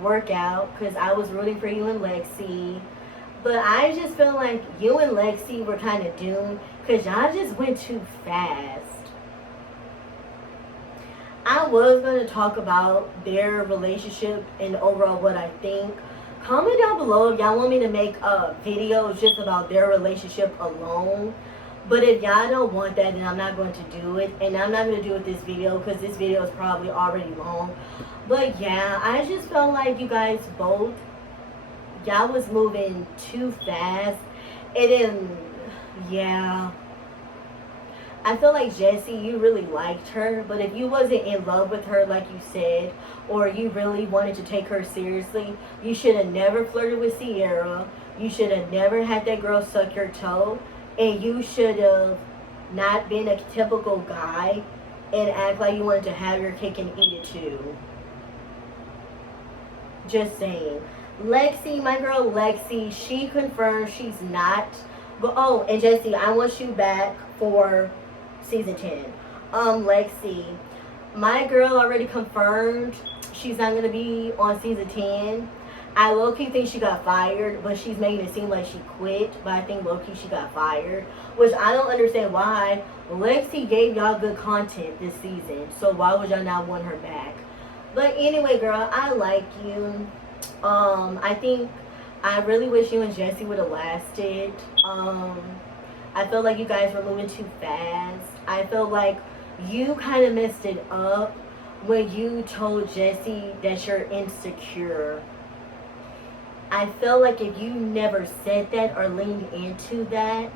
work out because I was rooting for you and Lexi. But I just feel like you and Lexi were kind of doomed because y'all just went too fast. I was going to talk about their relationship and overall what I think. Comment down below if y'all want me to make a video just about their relationship alone. But if y'all don't want that, then I'm not going to do it. And I'm not going to do it this video because this video is probably already long. But yeah, I just felt like you guys both, y'all was moving too fast. And then, yeah, I feel like Jessie, you really liked her. But if you wasn't in love with her like you said, or you really wanted to take her seriously, you should have never flirted with Sierra. You should have never had that girl suck your toe. And you should have not been a typical guy and act like you wanted to have your cake and eat it too. Just saying. Lexi, my girl Lexi, she confirmed she's not. But oh, and Jesse, I want you back for season 10. Lexi, my girl already confirmed she's not going to be on season 10. I low-key think she got fired, but she's making it seem like she quit. But I think low-key she got fired, which I don't understand why. Lexi gave y'all good content this season, so why would y'all not want her back? But anyway, girl, I like you. I really wish you and Jesse would have lasted. I feel like you guys were moving too fast. I feel like you kind of messed it up when you told Jesse that you're insecure. I feel like if you never said that or leaned into that,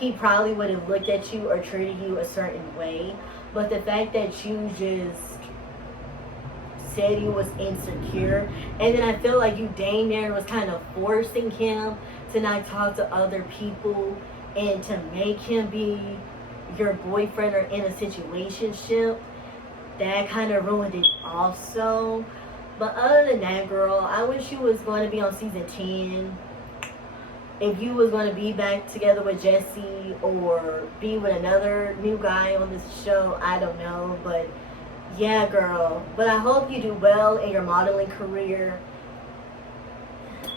he probably would have looked at you or treated you a certain way. But the fact that you just said he was insecure, and then I feel like you dang near was kind of forcing him to not talk to other people and to make him be your boyfriend or in a situationship, that kind of ruined it also. But other than that, girl, I wish you was going to be on season 10. If you was going to be back together with Jesse or be with another new guy on this show, I don't know. But yeah, girl. But I hope you do well in your modeling career.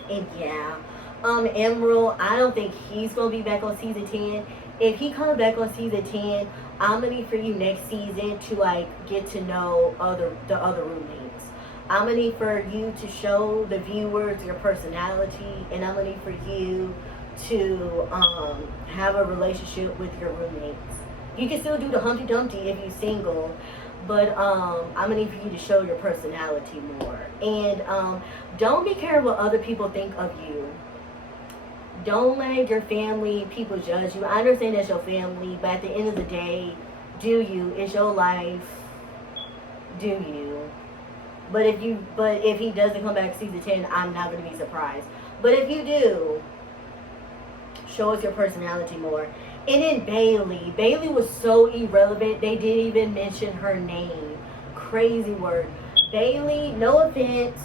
And yeah. Emerald, I don't think he's going to be back on season 10. If he comes back on season 10, I'm going to need for you next season to like get to know the other roommates. I'm going to need for you to show the viewers your personality, and I'm going to need for you to have a relationship with your roommates. You can still do the Humpty Dumpty if you're single, but I'm going to need for you to show your personality more. And don't be careful what other people think of you. Don't let your family, people judge you. I understand that's your family, but at the end of the day, do you? It's your life. Do you? But if he doesn't come back season 10, I'm not going to be surprised. But if you do, show us your personality more. And then Bailey was so irrelevant. They didn't even mention her name. Crazy word. Bailey, no offense.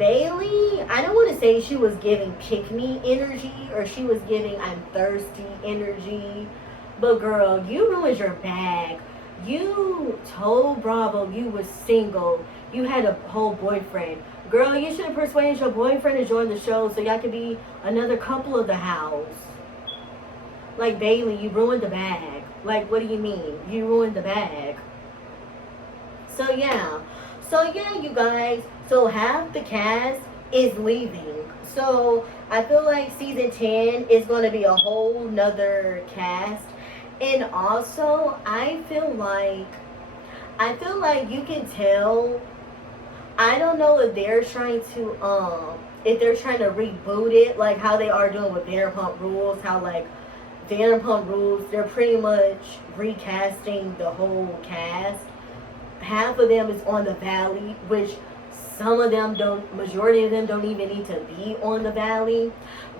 Bailey, I don't want to say she was giving pick me energy or she was giving I'm thirsty energy. But girl, you ruined your bag. You told Bravo you was single. You had a whole boyfriend. Girl, you should have persuaded your boyfriend to join the show so y'all could be another couple of the house. Like, Bailey, you ruined the bag. Like, what do you mean? You ruined the bag. So, yeah. You guys. So, half the cast is leaving. So, I feel like season 10 is going to be a whole nother cast. And also, I feel like you can tell. I don't know if they're trying to reboot it, like how they are doing with Vanderpump Rules, how like Vanderpump Rules, they're pretty much recasting the whole cast. Half of them is on the Valley, which majority of them don't even need to be on the Valley.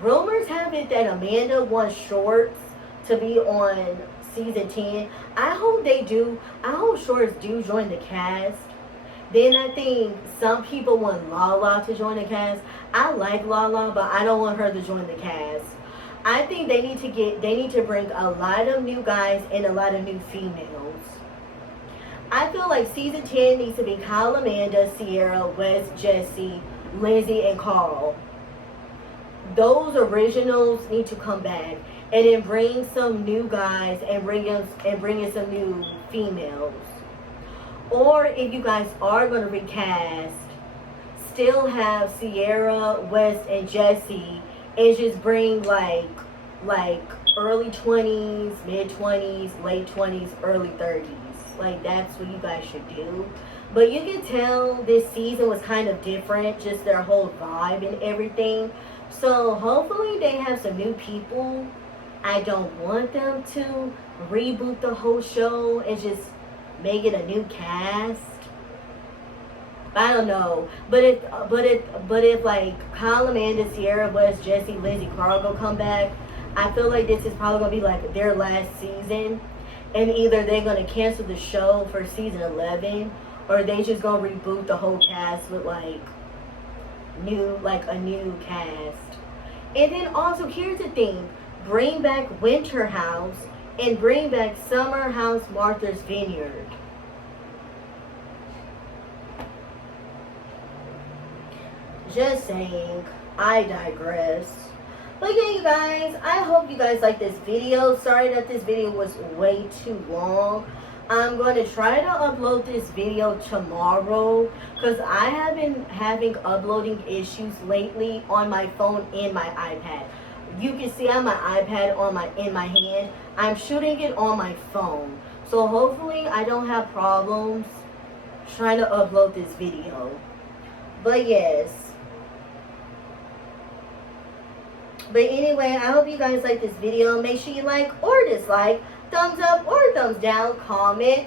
Rumors have it that Amanda wants Shorts to be on season 10. I hope they do. I hope Shorts do join the cast. Then I think some people want Lala to join the cast. I like Lala, but I don't want her to join the cast. I think they need to bring a lot of new guys and a lot of new females. I feel like season 10 needs to be Kyle, Amanda, Sierra, Wes, Jesse, Lindsay, and Carl. Those originals need to come back, and then bring some new guys and bring in some new females. Or if you guys are going to recast, still have Sierra, Wes, and Jesse, and just bring like early 20s, mid 20s, late 20s, early 30s. Like, that's what you guys should do. But you can tell this season was kind of different, just their whole vibe and everything. So hopefully they have some new people. I don't want them to reboot the whole show and just make it a new cast. I don't know. But if like Kyle, Amanda, Sierra, West, Jesse, Lindsay, Carl go come back, I feel like this is probably gonna be like their last season. And either they're gonna cancel the show for season 11, or they just gonna reboot the whole cast with like a new cast. And then also, here's the thing: bring back Winter House and bring back Summer House, Martha's Vineyard. Just saying. I digress. But yeah, you guys, I hope you guys like this video. Sorry that this video was way too long. I'm going to try to upload this video tomorrow because I have been having uploading issues lately on my phone and my iPad. You can see on my iPad in my hand. I'm shooting it on my phone. So hopefully I don't have problems trying to upload this video. But yes. But anyway, I hope you guys like this video. Make sure you like or dislike, thumbs up or thumbs down, comment.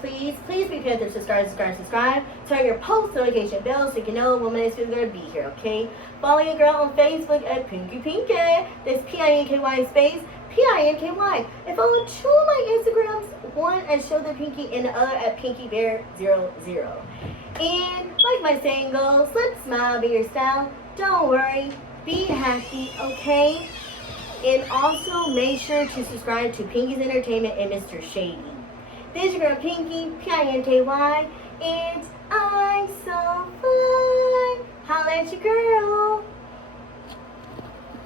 Please be prepared to subscribe. Turn your post notification bell so you can know when my next video is going to be here, okay? Follow your girl on Facebook at Pinky. That's Pinky space Pinky. And follow two of my Instagrams, one at Show the Pinky and the other at PinkyBear00. And like my saying goes, let's smile, be your style. Don't worry. Be happy, okay? And also make sure to subscribe to Pinky's Entertainment and Mr. Shady. This is your girl Pinky, Pinky, and I'm so fly. Holla at your girl.